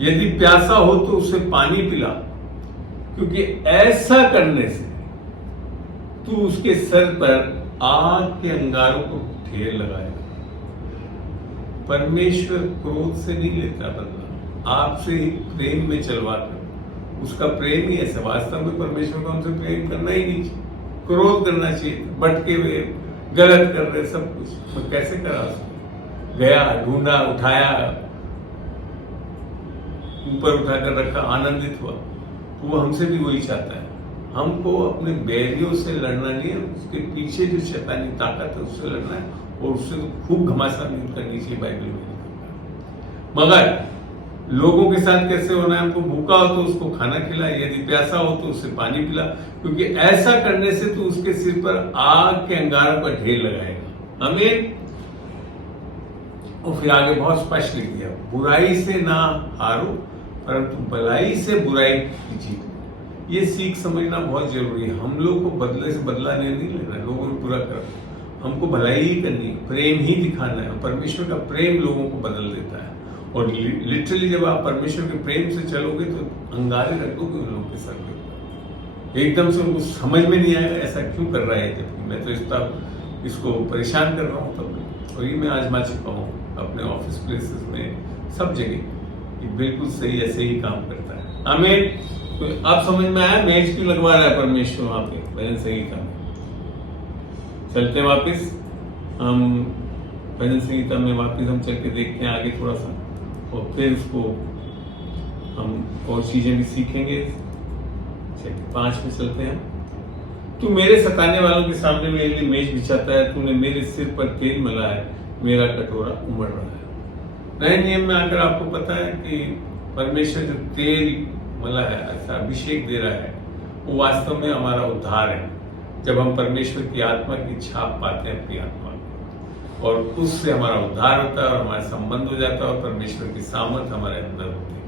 यदि प्यासा हो तो उसे पानी पिला, क्योंकि ऐसा करने से तू उसके सर पर आग के अंगारों को ढेर लगाएगा। परमेश्वर क्रोध से नहीं लेता बदला, आपसे ही प्रेम में चलवाकर, उसका प्रेम ही ऐसा। वास्तव में परमेश्वर को हमसे प्रेम करना ही नहीं चाहिए, क्रोध करना चाहिए। भटके हुए, गलत कर रहे, सब कुछ तो कैसे करा उसने? गया, ढूंढा, उठाया, ऊपर उठाकर रखा, आनंदित हुआ। तो वो हमसे भी वही चाहता है। हमको अपने बैरियों से लड़ना नहीं है, उसके पीछे जो शैतानी ताकत है उससे लड़ना है, और उससे तो खूब घमासान युद्ध करनी चाहिए बाइबल में। मगर लोगों के साथ कैसे होना है? हमको भूखा हो तो उसको खाना खिला, यदि प्यासा हो तो उसे पानी पिला, क्योंकि ऐसा करने से तू उसके सिर पर आग के अंगारों का ढेर लगाएगा। आमीन। और फिर आगे बहुत स्पष्ट लिख दिया, बुराई से ना हारो, परंतु भलाई से बुराई की जीत। ये सीख समझना बहुत जरूरी है। हम लोग को बदले से बदला नहीं लेना, लोगों ने बुरा कर, हमको भलाई ही करनी है, प्रेम ही दिखाना है। परमेश्वर का प्रेम लोगों को बदल देता है। और लिटरली जब आप परमेश्वर के प्रेम से चलोगे तो अंगारे रखोगे उन लोगों के सर पे। एकदम से उनको समझ में नहीं आएगा ऐसा क्यों कर रहा है, जबकि मैं तो इसको परेशान कर रहा हूँ तब। और ये मैं आजमा चुका हूँ अपने ऑफिस प्लेसेस में, सब जगह। ये बिल्कुल सही ऐसे ही काम करता है। आमीन। तो आप समझ में आया मेज क्यों लगवा रहा है परमेश्वर वहां पे? भजन संगीता में चलते हैं वापिस, हम भजन संगीता में वापिस हम चल के देखते हैं आगे थोड़ा सा, और फिर उसको हम और चीजें भी सीखेंगे। 5 में चलते हैं। तू मेरे सताने वालों के सामने मेरे लिए मेज बिछाता है, तूने मेरे सिर पर तेल मला है, मेरा कटोरा उमड़ रहा है। नए नियम में आकर आपको पता है कि परमेश्वर जो तेल मला है, ऐसा अभिषेक दे रहा है, वो वास्तव में हमारा उद्धार है। जब हम परमेश्वर की आत्मा की छाप पाते हैं अपनी आत्मा में, और उससे हमारा उद्धार होता है और हमारा संबंध हो जाता है, और परमेश्वर की सामर्थ हमारे अंदर होती है।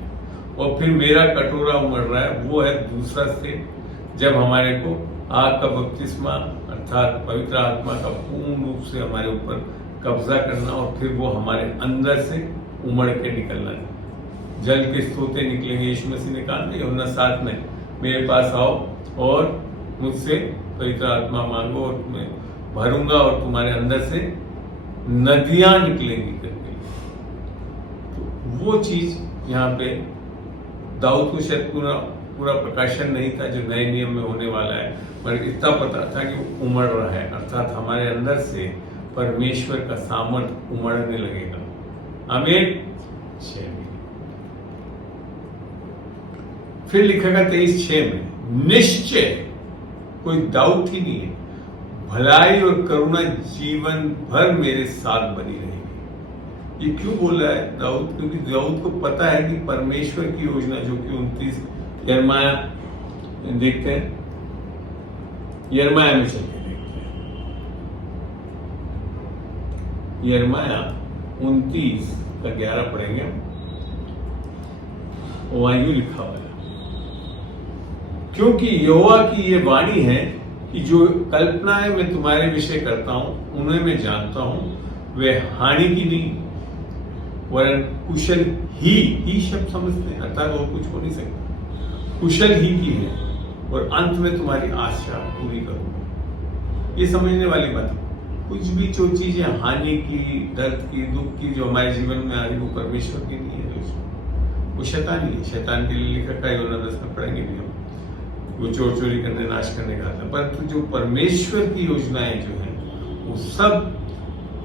और फिर मेरा कटोरा उमड़ रहा है, वो है दूसरा स्टेप, जब हमारे को आग का बपतिस्मा अर्थात पवित्र आत्मा का पूर्ण रूप से हमारे ऊपर कब्जा करना, और फिर वो हमारे अंदर से उमड़ के निकलना है। जल के सोते निकलेंगे, यीशु मसीह ने कहा था यूहन्ना 7 में, मेरे पास आओ और मुझसे पवित्र आत्मा मांगो और मैं भरूंगा और तुम्हारे अंदर से नदियां निकलेंगी करके। तो वो चीज यहाँ पे दाऊद को शायद पूरा प्रकाशन नहीं था जो नए नियम में होने वाला है, मगर इतना पता था कि वो उमड़ रहा है, अर्थात हमारे अंदर से परमेश्वर का सामर्थ उमड़ने लगेगा। आमीन। फिर लिखेगा 23:6 में, निश्चय, कोई डाउट ही नहीं है, भलाई और करुणा जीवन भर मेरे साथ बनी रहेगी। ये क्यों बोल रहा है दाऊद? क्योंकि दाऊद को पता है कि परमेश्वर की योजना, जो कि 29 यिर्मयाह देखते हैं, यिर्मयाह में चल के देखते हैं, यिर्मयाह 29 का 11 पढ़ेंगे। वहां यूं लिखा हुआ है, क्योंकि यहोवा की ये वाणी है कि जो कल्पनाएं मैं तुम्हारे विषय करता हूं उन्हें मैं जानता हूं, वे हानि की नहीं वरन कुशल ही शब्द समझते हैं, अर्थात और कुछ हो नहीं सकता, कुशल ही की है, और अंत में तुम्हारी आशा पूरी करूंगा। ये समझने वाली बात है। कुछ भी जो चीजें हानि की, दर्द की, दुख की जो हमारे जीवन में आ रही, वो परमेश्वर की नहीं है, वो शैतान ही है। शैतान के लिए लिखा है, यूहन्ना 10 में पढ़ेंगे भी हम, वो चोर चोरी करने, नाश करने का आता है। परंतु जो परमेश्वर की योजनाएं जो है वो सब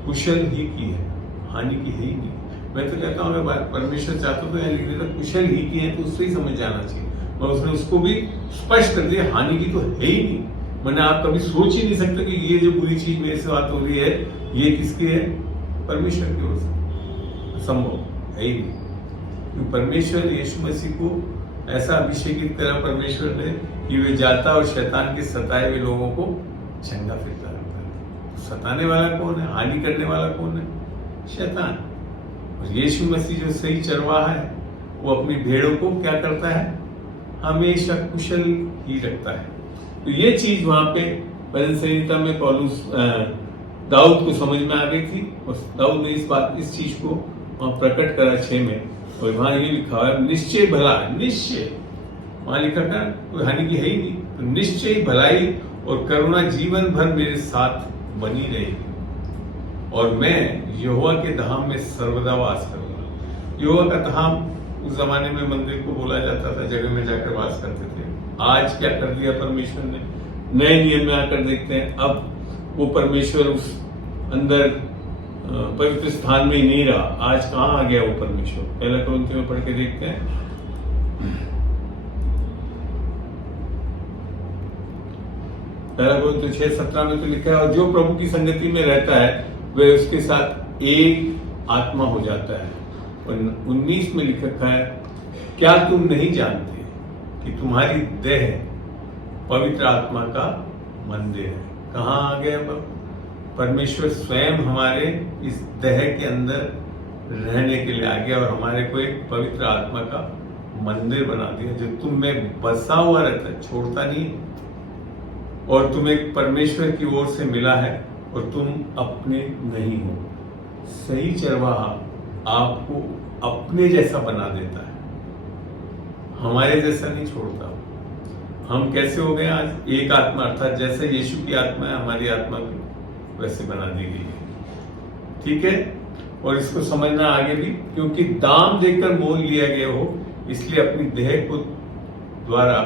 कुशल ही की है, हानि की है ही नहीं। मैं तो कहता हूँ अगर परमेश्वर चाहता तो यहाँ लिख देता कुशल ही की है, तो उससे ही समझ जाना चाहिए। और उसने उसको भी स्पष्ट कर दिया, हानि की तो है ही नहीं। मैंने आप कभी सोच ही नहीं सकते कि ये जो बुरी चीज मेरे से बात हो रही है, ये किसकी है? परमेश्वर की ओर से। संभव है ही नहीं। परमेश्वर यीशु मसीह को ऐसा अभिषेकित करा परमेश्वर ने कि वे जाता और शैतान के सताए हुए लोगों को चंगा फिरता रहता है। सताने वाला कौन है? हानि करने वाला कौन है? शैतान। और यीशु मसीह जो सही चरवाहा है, वो अपनी भेड़ों को क्या करता है? हमेशा कुशल ही रखता है। तो ये चीज वहां पे भजन संहिता में पौलुस दाऊद को समझ में आ गई थी, और दाऊद ने इस चीज को वहां प्रकट करा 6 में, और वहां ये लिखा है निश्चय भला, निश्चय, वहां लिखा था कोई हानि की है ही नहीं, तो निश्चय भलाई और करुणा जीवन भर मेरे साथ बनी रहेगी और मैं यहोवा के धाम में सर्वदा वास करूंगा। यहोवा का धाम उस जमाने में मंदिर को बोला जाता था, जगह में जाकर वास करते थे। आज क्या कर दिया परमेश्वर ने, नए नियम में आकर देखते हैं, अब वो परमेश्वर उस अंदर पवित्र स्थान में ही नहीं रहा। आज कहाँ आ गया वो परमेश्वर? पहला कुरिन्थियों में पढ़ के देखते हैं। पहला कुरिन्थियों 6:17 में तो लिखा है, और जो प्रभु की संगति में रहता है वह उसके साथ एक आत्मा हो जाता है। और 19 में लिखा है, क्या तुम नहीं जानते कि तुम्हारी देह पवित्र आत्मा का मंदिर है? कहाँ आ गया परमेश्वर स्वयं हमारे इस देह के अंदर रहने के लिए आ गया और हमारे को एक पवित्र आत्मा का मंदिर बना दिया जो तुम में बसा हुआ रहता है, छोड़ता नहीं, और तुम्हें परमेश्वर की ओर से मिला है और तुम अपने नहीं हो। सही चरवाहा आपको अपने जैसा बना देता है, हमारे जैसा नहीं छोड़ता। हम कैसे हो गए आज? एक आत्मा, अर्थात जैसे यीशु की आत्मा है हमारी आत्मा भी वैसे बना दी गई है। ठीक है, और इसको समझना आगे भी, क्योंकि दाम देकर मोल लिया गया हो, इसलिए अपनी देह को द्वारा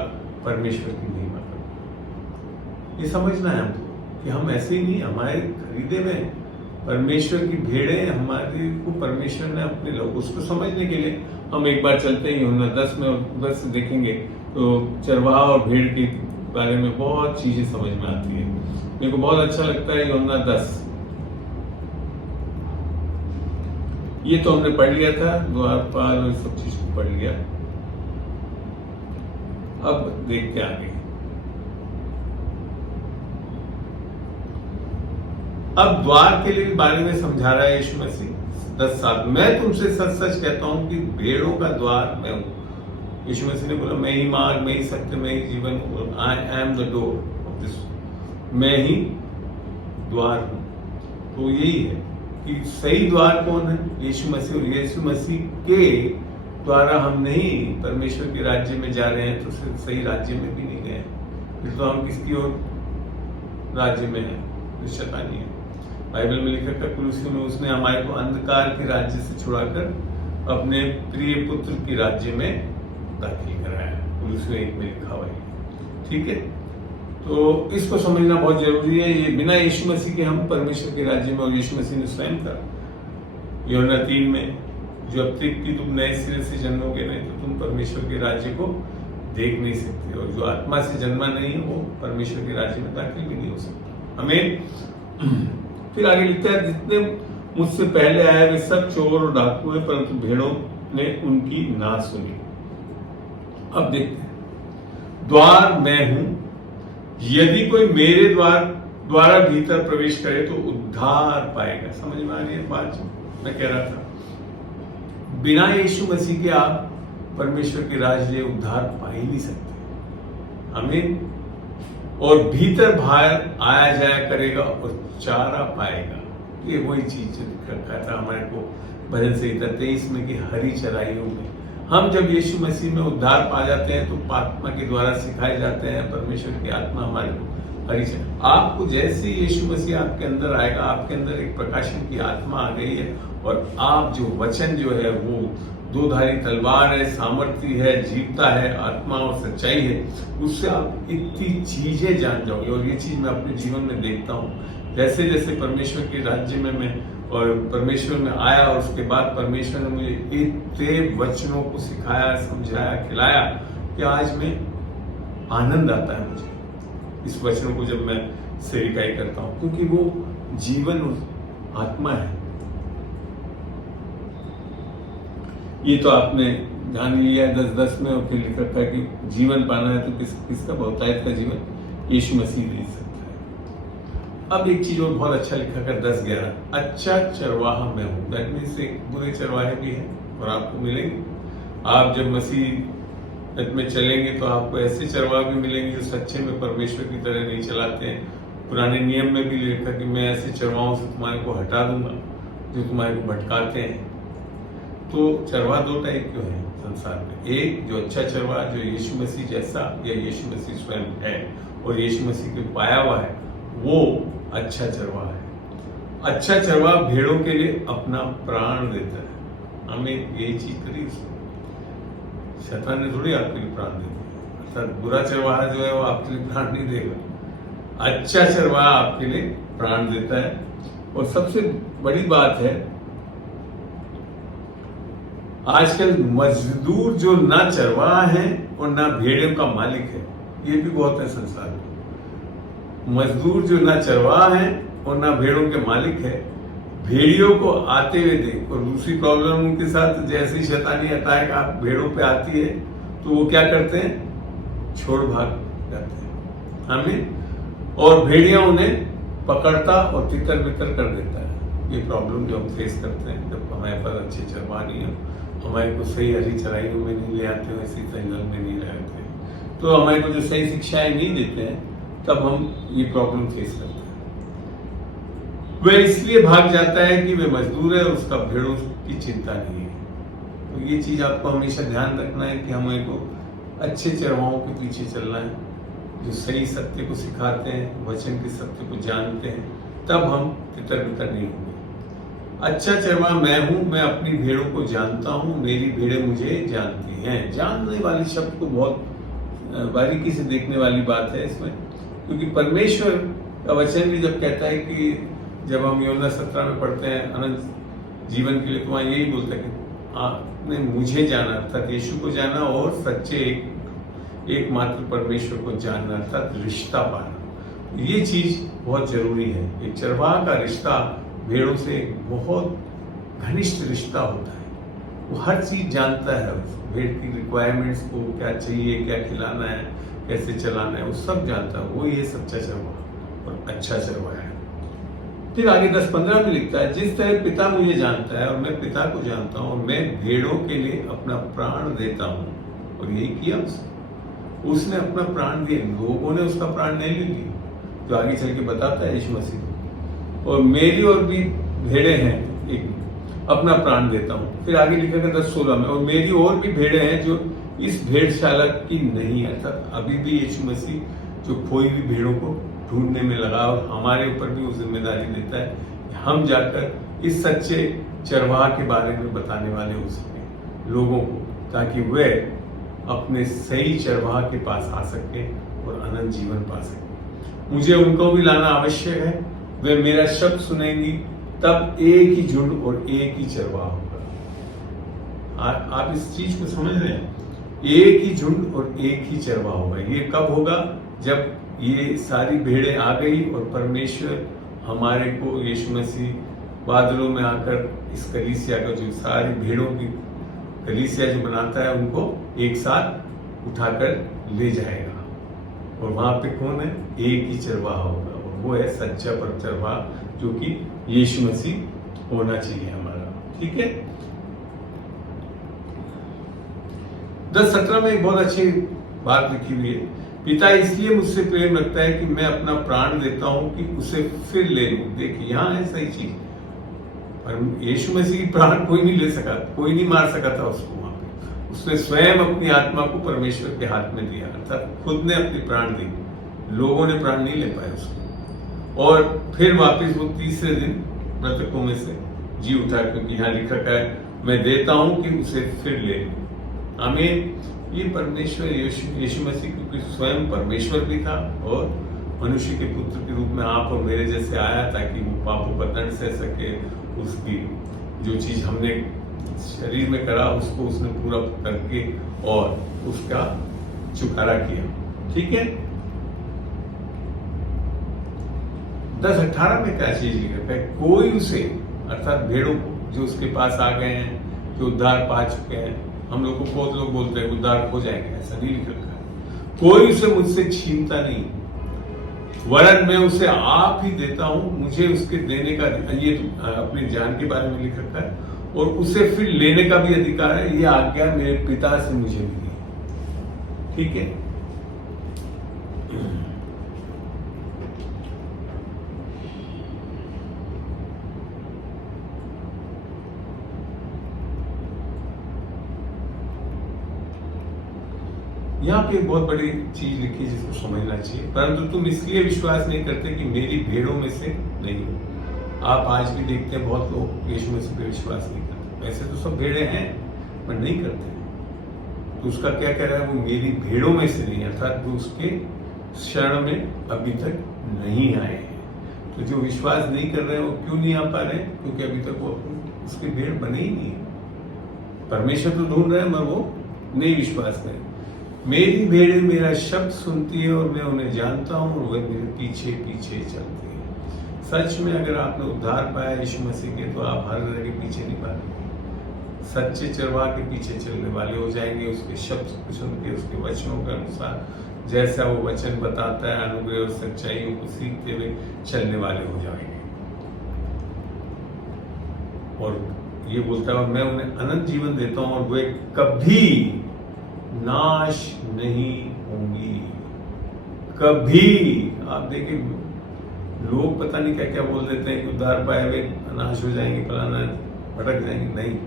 परमेश्वर की महिमा करो। ये समझना है हमको कि हम ऐसे ही नहीं, हमारे खरीदे में परमेश्वर की भेड़ें, हमारे को परमेश्वर ने अपने लोग। उसको समझने के लिए हम एक बार चलते हैं यूहन्ना 10 में, उधर से देखेंगे तो चरवाहा और भेड़ के बारे में बहुत चीजें समझ में आती है। मेरे को बहुत अच्छा लगता है यूहन्ना 10। ये तो हमने पढ़ लिया था, द्वारपाल और सब चीज को पढ़ लिया। अब देखते आगे। अब द्वार के लिए बारे में समझा रहा है यीशु मसीह 10:7। मैं तुमसे सच सच कहता हूं कि भेड़ों का द्वार मैं हूं। यीशु मसीह ने बोला, मैं ही मार्ग, मैं ही सत्य, मैं ही जीवन हूं, I am the door of this, मैं ही द्वार हूं। तो यही है कि सही द्वार कौन है? यीशु मसीह। और यीशु मसीह के द्वारा हम नहीं परमेश्वर के राज्य में जा रहे हैं, तो सही राज्य में भी नहीं गए, फिर तो हम किसकी ओर राज्य में है? शैतानी है। बाइबल में लिखा था कुलुसियों में, उसने हमारे को अंधकार के राज्य से छुड़ाकर अपने प्रिय पुत्र के राज्य में दाखिल कराया। कुलुसियों 1 में लिखा हुआ है। ठीक है, तो इसको समझना बहुत जरूरी है। ये बिना यीशु मसीह के हम परमेश्वर के राज्य में, और यीशु मसीह ने स्वयं कहा यूहन्ना 3 में, जब तक कि तुम नए सिरे से जन्मोगे नहीं तो तुम परमेश्वर के राज्य को देख नहीं सकते, और जो आत्मा से जन्मा नहीं है वो परमेश्वर के राज्य में दाखिल भी नहीं हो सकता। हमें फिर आगे लिखता है, जितने मुझसे पहले आए वे सब चोर और डाकू हैं, परंतु भेड़ों ने उनकी ना सुनी। अब देखते हैं, द्वार मैं हूं, यदि कोई मेरे द्वारा भीतर प्रवेश करे तो उद्धार पाएगा। समझ में आ रही है बात जो मैं कह रहा था? बिना यीशु मसीह के आप परमेश्वर के राज्य उद्धार पा ही नहीं सकते। हमें और भीतर बाहर आया जाया करेगा और चारा पाएगा। ये वही चीज रखा था हमारे को भजन संहिता 23 में कि हरी चराइयों में हम जब यीशु मसीह में उद्धार पा जाते हैं तो आत्मा के द्वारा सिखाए जाते हैं। परमेश्वर की आत्मा हमारे को हरी चराई, आपको जैसे यीशु मसीह आपके अंदर आएगा, आपके अंदर एक प्रकाशन की आत्मा आ गई है, और आप जो वचन जो है वो दोधारी तलवार है, सामर्थ्य है, जीवता है, आत्मा और सच्चाई है, उससे आप इतनी चीजें जान जाओगे। और ये चीज मैं अपने जीवन में देखता हूँ, जैसे जैसे परमेश्वर के राज्य में मैं और परमेश्वर में आया, और उसके बाद परमेश्वर ने मुझे इतने वचनों को सिखाया, समझाया, खिलाया कि आज में आनंद आता है मुझे इस वचनों को जब मैं सेविकाई करता हूँ, क्योंकि वो जीवन आत्मा है। ये तो आपने जान लिया 10:10 में, और फिर लिख रखा है कि जीवन पाना है तो किसका? बहुतायत का जीवन यीशु मसीह दे सकता है। अब एक चीज और बहुत अच्छा लिखा कर 10:11, अच्छा चरवाहा मैं हूं। दैट मीन्स एक बुरे चरवाहे भी हैं और आपको मिलेंगे। आप जब मसीह में चलेंगे तो आपको ऐसे चरवाहा भी मिलेंगे जो सच्चे में परमेश्वर की तरह नहीं चलाते हैं। पुराने नियम में भी लिखा कि मैं ऐसे चरवाहों से तुम्हारे को हटा दूंगा जो तुम्हारे को भटकाते हैं। तो चरवाहा दो टाइप के हैं संसार में। एक जो अच्छा चरवाहा जो यीशु मसीह जैसा या यीशु मसीह स्वयं है और यीशु मसीह के पाया हुआ है, वो अच्छा चरवाहा है। अच्छा चरवाहा भेड़ों के लिए अपना प्राण देता है। हमें यही चीज करी, शैतान ने थोड़ी आपके लिए प्राण दे दिया। अर्थात बुरा चरवाहा जो है वो आपके लिए प्राण नहीं देगा, अच्छा चरवाहा आपके लिए प्राण देता है। और सबसे बड़ी बात है, आजकल मजदूर जो ना चरवाहा है और ना भेड़ों का मालिक है, ये भी बहुत है संसार में। मजदूर जो ना चरवाहा है और ना भेड़ों के मालिक है, भेड़ियों को आते हुए देख। और दूसरी प्रॉब्लम उनके साथ, जैसी शैतानी अटैक आप भेड़ों पे आती है तो वो क्या करते हैं, छोड़ भाग जाते हैं हमें, और भेड़िया उन्हें पकड़ता और तितर बितर कर देता है। ये प्रॉब्लम जो हम फेस करते हैं जब हमारे पास अच्छे चरवाहा नहीं है, हमारे को सही हरी चराइयों में नहीं ले आते हैं, इसी जंगल में नहीं रहते हैं, तो हमारे को जो सही शिक्षाएं नहीं देते हैं, तब हम ये प्रॉब्लम फेस करते हैं। वह इसलिए भाग जाता है कि वे मजदूर है, उसका भेड़ों की चिंता नहीं है। तो ये चीज आपको हमेशा ध्यान रखना है कि हमारे को अच्छे चरवाहों के पीछे चलना है, जो सही सत्य को सिखाते हैं, वचन के सत्य को जानते हैं, तब हम तितर बितर नहीं होंगे। अच्छा चरवाहा मैं हूं, मैं अपनी भेड़ों को जानता हूं, मेरी भेड़ें मुझे जानती हैं। जानने वाले शब्द को बहुत बारीकी से देखने वाली बात है इसमें, क्योंकि परमेश्वर का वचन भी जब कहता है कि जब हम यूहन्ना 17 में पढ़ते हैं अनंत जीवन के लिए, तो वहां यही बोलता है कि आपने मुझे जाना, अर्थात यीशु को जाना, और सच्चे एकमात्र परमेश्वर को जानना, अर्थात रिश्ता पाना। ये चीज बहुत जरूरी है। एक चरवाहा का रिश्ता भेड़ों से बहुत घनिष्ठ रिश्ता होता है। वो हर चीज जानता है, भेड़ की रिक्वायरमेंट्स को, क्या चाहिए, क्या खिलाना है, कैसे चलाना है, वो सब जानता है। वो ये सच्चा चरवाहा और अच्छा चरवाहा है। फिर आगे 10-15 में लिखता है, जिस तरह पिता मुझे जानता है और मैं पिता को जानता हूँ, मैं भेड़ों के लिए अपना प्राण देता हूँ। और यही किया उसने अपना प्राण दिया। लोगों ने उसका प्राण नहीं ले लिया, जो आगे चल के बताता है यीशु मसीह। और मेरी और भी भेड़े हैं, एक अपना प्राण देता हूँ। फिर आगे लिखेगा 10-16 में, और मेरी और भी भेड़े हैं जो इस भेड़शाला की नहीं है। अर्थात अभी भी यीशु मसीह जो खोई हुई भेड़ों को ढूंढने में लगा, और हमारे ऊपर भी वो जिम्मेदारी देता है कि हम जाकर इस सच्चे चरवाहा के बारे में बताने वाले हो सके लोगों को, ताकि वे अपने सही चरवाहा के पास आ सके और अनंत जीवन पा सके। मुझे उनको भी लाना आवश्यक है। वे मेरा शब्द सुनेंगी, तब एक ही झुंड और एक ही चरवाहा होगा। आप इस चीज को समझ रहे हैं? एक ही झुंड और एक ही चरवाहा होगा। ये कब होगा? जब ये सारी भेड़ें आ गई और परमेश्वर हमारे को, यीशु मसीह बादलों में आकर इस कलीसिया का, जो सारी भेड़ों की कलीसिया जो बनाता है, उनको एक साथ उठाकर ले जाएगा। और वहां पे कौन है? एक ही चरवाहा होगा, और वो है सच्चा पर चरवाहा, जो कि यीशु मसीह होना चाहिए हमारा। ठीक है। 10-17 में एक बहुत अच्छी बात लिखी हुई है, पिता इसलिए मुझसे प्रेम रखता है कि मैं अपना प्राण देता हूं कि उसे फिर ले लूं। देखिए यहाँ है सही चीज। और यीशु मसीह की प्राण कोई नहीं ले सका, कोई नहीं मार सका था उसको। वहां पे उसने स्वयं अपनी आत्मा को परमेश्वर के हाथ में दिया, अर्थात खुद ने अपनी प्राण दी। लोगों ने प्राण नहीं ले पाए उसको। और फिर वापस वो तीसरे दिन मृतकों में से जी उठा, क्योंकि यहाँ लिखा है मैं देता हूं कि उसे फिर ले लूं। आमीन। ये परमेश्वर यीशु मसीह, क्योंकि स्वयं परमेश्वर भी था और मनुष्य के पुत्र के रूप में आप और मेरे जैसे आया, ताकि वो पापों का दंड सह सके। उसकी जो चीज हमने शरीर में करा, उसको उसने पूरा करके और उसका छुटकारा किया। ठीक है। 10-18 में क्या चीज लिखा है? कोई उसे, अर्थात भेड़ों को जो उसके पास आ गए हैं, जो उद्धार पा चुके हैं। हम लोग को बहुत लोग बोलते हैं उद्धार हो जाएंगे, ऐसा नहीं लिख रखा है। कोई उसे मुझसे छीनता नहीं, वरन मैं उसे आप ही देता हूं। मुझे उसके देने का, ये अपनी जान के बारे में लिख रखा है, और उसे फिर लेने का भी अधिकार है। ये आज्ञा मेरे पिता से मुझे मिली है। ठीक है। यहाँ पे एक बहुत बड़ी चीज लिखी है जिसको समझना चाहिए। परंतु तुम इसलिए विश्वास नहीं करते कि मेरी भेड़ों में से नहीं हो। आप आज भी देखते हैं बहुत लोग यीशु मसीह पे विश्वास नहीं करते। वैसे तो सब भेड़े हैं पर नहीं करते। तो उसका क्या कह रहा है, वो मेरी भेड़ों में से नहीं, अर्थात वो उसके शरण में अभी तक नहीं आए हैं। तो जो विश्वास नहीं कर रहे हैं वो क्यों नहीं आ पा रहे हैं? क्योंकि अभी तक वो उसके भेड़ बने ही नहीं। परमेश्वर तो ढूंढ रहे हैं मगर वो नहीं विश्वास करें। मेरी भेड़ें मेरा शब्द सुनती है और मैं उन्हें जानता हूँ और वे मेरे पीछे पीछे चलती है। सच में अगर आपने उद्धार पाया यीशु मसीह के, तो आप हर तरह के पीछे नहीं पाएंगे। सच्चे चरवाह के पीछे चलने वाले हो जाएंगे, उसके शब्द को सुन के, उसके वचनों के अनुसार जैसा वो वचन बताता है, अनुग्रह और सच्चाइयों को सीखते हुए चलने वाले हो जाएंगे। और ये बोलता है, मैं उन्हें अनंत जीवन देता हूं और वे कभी नाश नहीं होंगी। कभी। आप देखिए लोग पता नहीं क्या क्या बोल देते हैं कि उद्धार पाए हुए नाश हो जाएंगे, फलाना भटक जाएंगे। नहीं,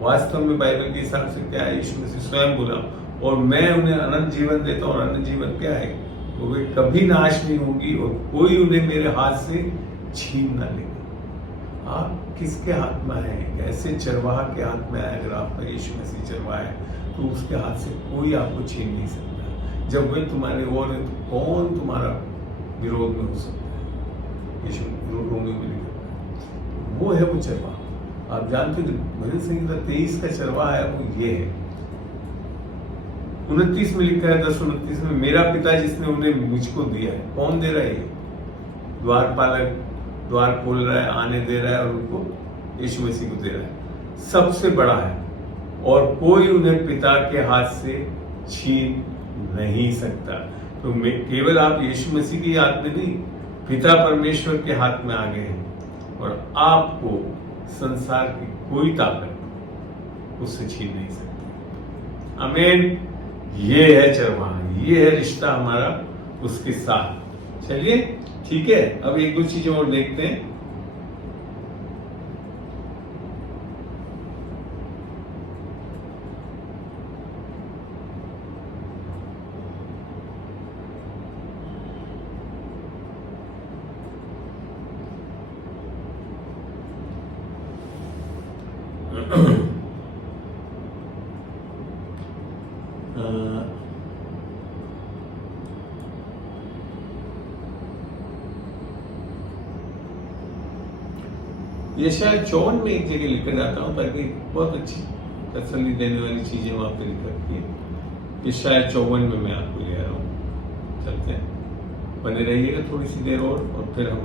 वास्तव में बाइबल के हिसाब से क्या है, यीशु मसीह स्वयं बोला, और मैं उन्हें अनंत जीवन देता हूँ। और अनंत जीवन क्या है? वो वे कभी नाश नहीं होंगी और कोई उन्हें मेरे हाथ से छीन ना लेगा। आप किसके हाथ में है? ऐसे चरवाहा के हाथ में है। अगर आपका यीशु मसीह चरवाहा है तो उसके हाथ से कोई आपको छीन नहीं सकता। जब वे तुम्हारे ओर है तो कौन तुम्हारा विरोध में हो सकता है? यीशु रोमियो में लिखा, वो है वो चरवाहा। आप जानते हो भजन संहिता 23 का चरवाहा है वो ये है। 29 में लिखा है, 10:29 में, मेरा पिता जिसने उन्हें मुझको दिया है। कौन दे रहा है? द्वारपालक द्वार खोल रहा है, आने दे रहा है और उनको यीशु मसीह को दे रहा है। सबसे बड़ा है और कोई उन्हें पिता के हाथ से छीन नहीं सकता। तो केवल आप यीशु मसीह की हाथ में नहीं, पिता परमेश्वर के हाथ में आ गए हैं और आपको संसार की कोई ताकत उससे छीन नहीं सकती। आमीन। ये है चरवाहा, ये है रिश्ता हमारा उसके साथ। चलिए ठीक है, अब एक दो चीजें और देखते हैं। ये शायद 54 में एक जगह लिखकर जाता हूँ ताकि बहुत अच्छी तसल्ली देने वाली चीजें वहां पे लिख रखी है। ये शायद 54 में मैं आपको ले आ रहा हूँ। चलते हैं, बने रहिएगा थोड़ी सी देर और फिर हम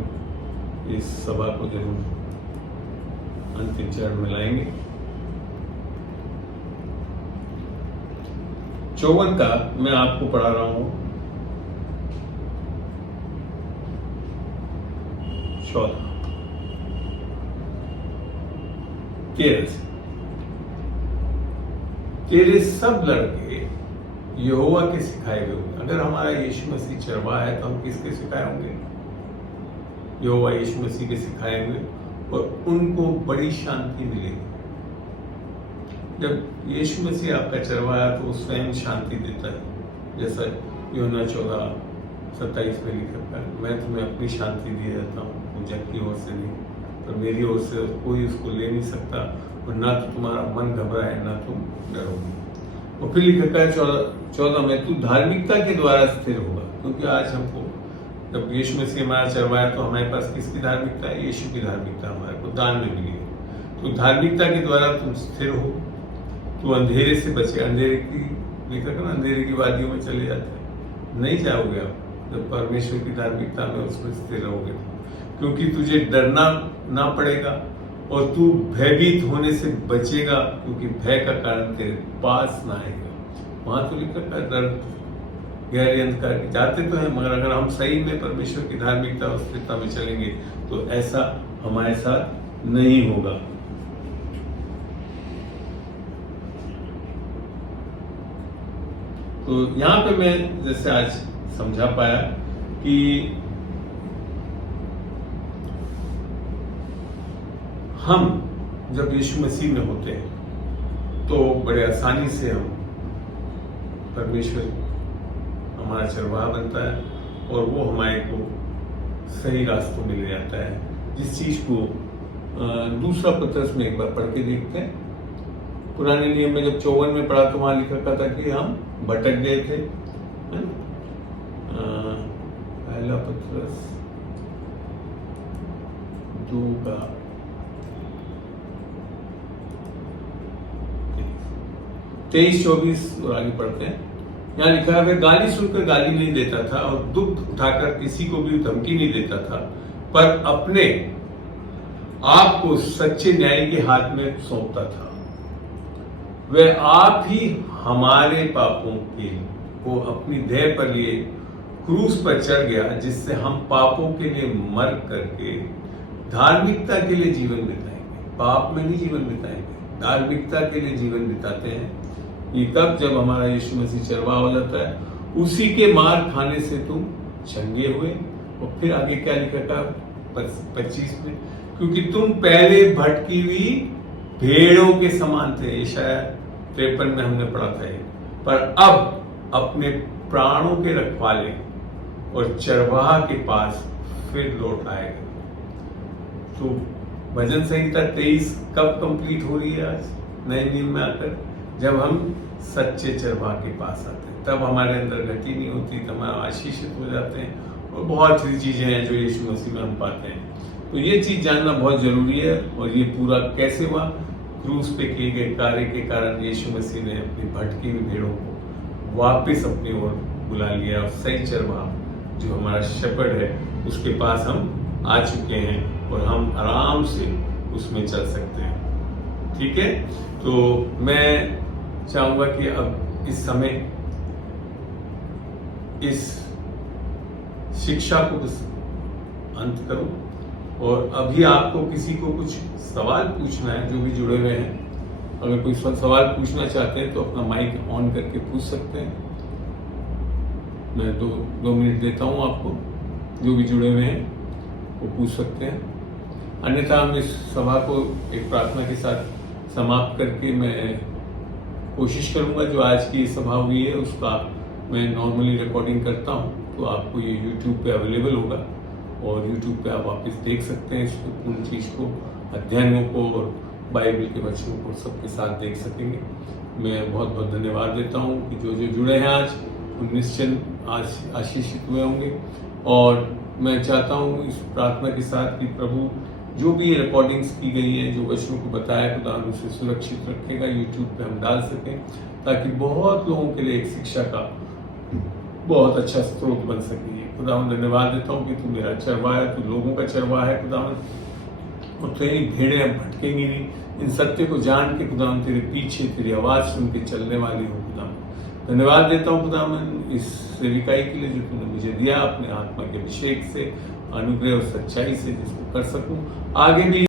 इस सभा को जरूर अंतिम चरण में लाएंगे। 54 का मैं आपको पढ़ा रहा हूँ 14 तेरे सब लड़के यहोवा के सिखाए हुए होंगे। अगर हमारा यीशु मसीह चरवाहा है तो हम किसके सिखाए होंगे? यहोवा यीशु मसीह के सिखाए हुए, और उनको बड़ी शांति मिलेगी। जब यीशु मसीह आपका चरवाहा है तो वो स्वयं शांति देता है। जैसा यूहन्ना 14:27 में लिखा है, मैं तुम्हें अपनी शांति दे जाता हूँ, मुझे की ओर से नहीं, पर मेरी ओर से कोई उसको ले नहीं सकता, और ना तो तुम्हारा मन घबराए ना तुम डरोगे। और फिर लिखा है 14 में, तू धार्मिकता के द्वारा स्थिर होगा। क्योंकि आज हमको जब यीशु मसीह हमारा चरवाहा तो हमारे पास किसकी धार्मिकता है? यीशु की धार्मिकता हमारे को दान में मिली है। तो धार्मिकता के द्वारा तुम स्थिर हो, तू अंधेरे से बचे। अंधेरे की लिखा ना, अंधेरे की वादियों में चले जाते हैं, नहीं जाओगे आप जब परमेश्वर की धार्मिकता में उसमें स्थिर रहोगे। क्योंकि तुझे डरना ना पड़ेगा और तू भयभीत होने से बचेगा, क्योंकि भय का कारण तेरे पास ना आएगा। वहां तो लिखा है डर गहरे अंधकार की। जाते तो है, मगर अगर हम सही में परमेश्वर की धार्मिकता और स्थिरता में चलेंगे तो ऐसा हमारे साथ नहीं होगा। तो यहां पे मैं जैसे आज समझा पाया कि हम जब यीशु मसीह में होते हैं तो बड़े आसानी से हम परमेश्वर हमारा चरवाहा बनता है और वो हमारे को सही रास्तों में ले जाता है। जिस चीज को दूसरा पत्रस में एक बार पढ़ के देखते हैं। पुराने नियम में जब 54 में पढ़ा तो वहां लिखा था कि हम भटक गए थे। पहला पत्रस 2 का 23-24 और आगे पढ़ते हैं। यहाँ लिखा है, वह गाली सुनकर गाली नहीं देता था और दुख उठाकर किसी को भी धमकी नहीं देता था, पर अपने आप को सच्चे न्याय के हाथ में सौंपता था। वह आप ही हमारे पापों के को अपनी देह पर लिए क्रूस पर चढ़ गया, जिससे हम पापों के लिए मर करके धार्मिकता के लिए जीवन बिताएंगे। पाप में नहीं जीवन बिताएंगे, धार्मिकता के लिए जीवन बिताते हैं। ये तब जब हमारा यीशु मसीह चरवाहा हो जाता है। उसी के मार खाने से तुम चंगे हुए। और फिर आगे क्या लिखा था 25 में, क्योंकि तुम पहले भटकी हुई भेड़ों के समान थे। यशायाह 53 में हमने पढ़ा था ये। पर अब अपने प्राणों के रखवाले और चरवाहा के पास फिर लौट आएगा। तो भजन संहिता 23 कब कंप्लीट हो रही है? आज नए नियम में आकर, जब हम सच्चे चरवाहा के पास आते हैं, तब हमारे अंदर गति नहीं होती, तब हम आशीषित हो जाते हैं और बहुत सी चीजें हैं जो यीशु मसीह में हम पाते हैं। तो ये चीज जानना बहुत जरूरी है। और ये पूरा कैसे हुआ? क्रूस पे किए गए कार्य के कारण यीशु मसीह ने अपनी भटकी हुई भेड़ों को वापस अपनी ओर बुला लिया और सही चरवाहा जो हमारा शेपर्ड है उसके पास हम आ चुके हैं और हम आराम से उसमें चल सकते हैं। ठीक है, तो मैं चाहूंगा कि अब इस समय इस शिक्षा को अंत करूं और अभी आपको किसी को कुछ सवाल पूछना है, जो भी जुड़े हुए हैं, अगर कोई सवाल पूछना चाहते हैं तो अपना माइक ऑन करके पूछ सकते हैं। मैं 2 मिनट देता हूं आपको, जो भी जुड़े हुए हैं वो पूछ सकते हैं। अन्यथा हम इस सभा को एक प्रार्थना के साथ समाप्त करके मैं कोशिश करूंगा जो आज की सभा हुई है उसका मैं नॉर्मली रिकॉर्डिंग करता हूं, तो आपको ये YouTube पे अवेलेबल होगा और YouTube पे आप वापस देख सकते हैं इसको, पूर्ण चीज को, अध्ययनों को और बाइबल के वचनों को सबके साथ देख सकेंगे। मैं बहुत बहुत धन्यवाद देता हूं कि जो जो जुड़े हैं आज उन निश्चित आशीषित हुए होंगे। और मैं चाहता हूं इस प्रार्थना के साथ कि प्रभु जो भी रिकॉर्डिंग्स की गई है, जो वचनों को बताया, खुदा उसे सुरक्षित रखेगा, यूट्यूब पे हम डाल सकें, ताकि बहुत लोगों के लिए एक शिक्षा का बहुत अच्छा स्रोत बन सके। खुदा धन्यवाद देता हूँ कि तू मेरा चरवाहा है, तू लोगों का चरवाहा है खुदा, और तेरी भेड़ें अब भटकेंगी नहीं। इन सत्य को जान के खुदा तेरे पीछे तेरी आवाज सुन के चलने वाली हो खुदा। धन्यवाद देता हूँ खुदा इस सेविकाई के लिए जो तूने मुझे दिया, अपने आत्मा के अभिषेक से, अनुग्रह और सच्चाई से, जिसको कर सकूं आगे भी।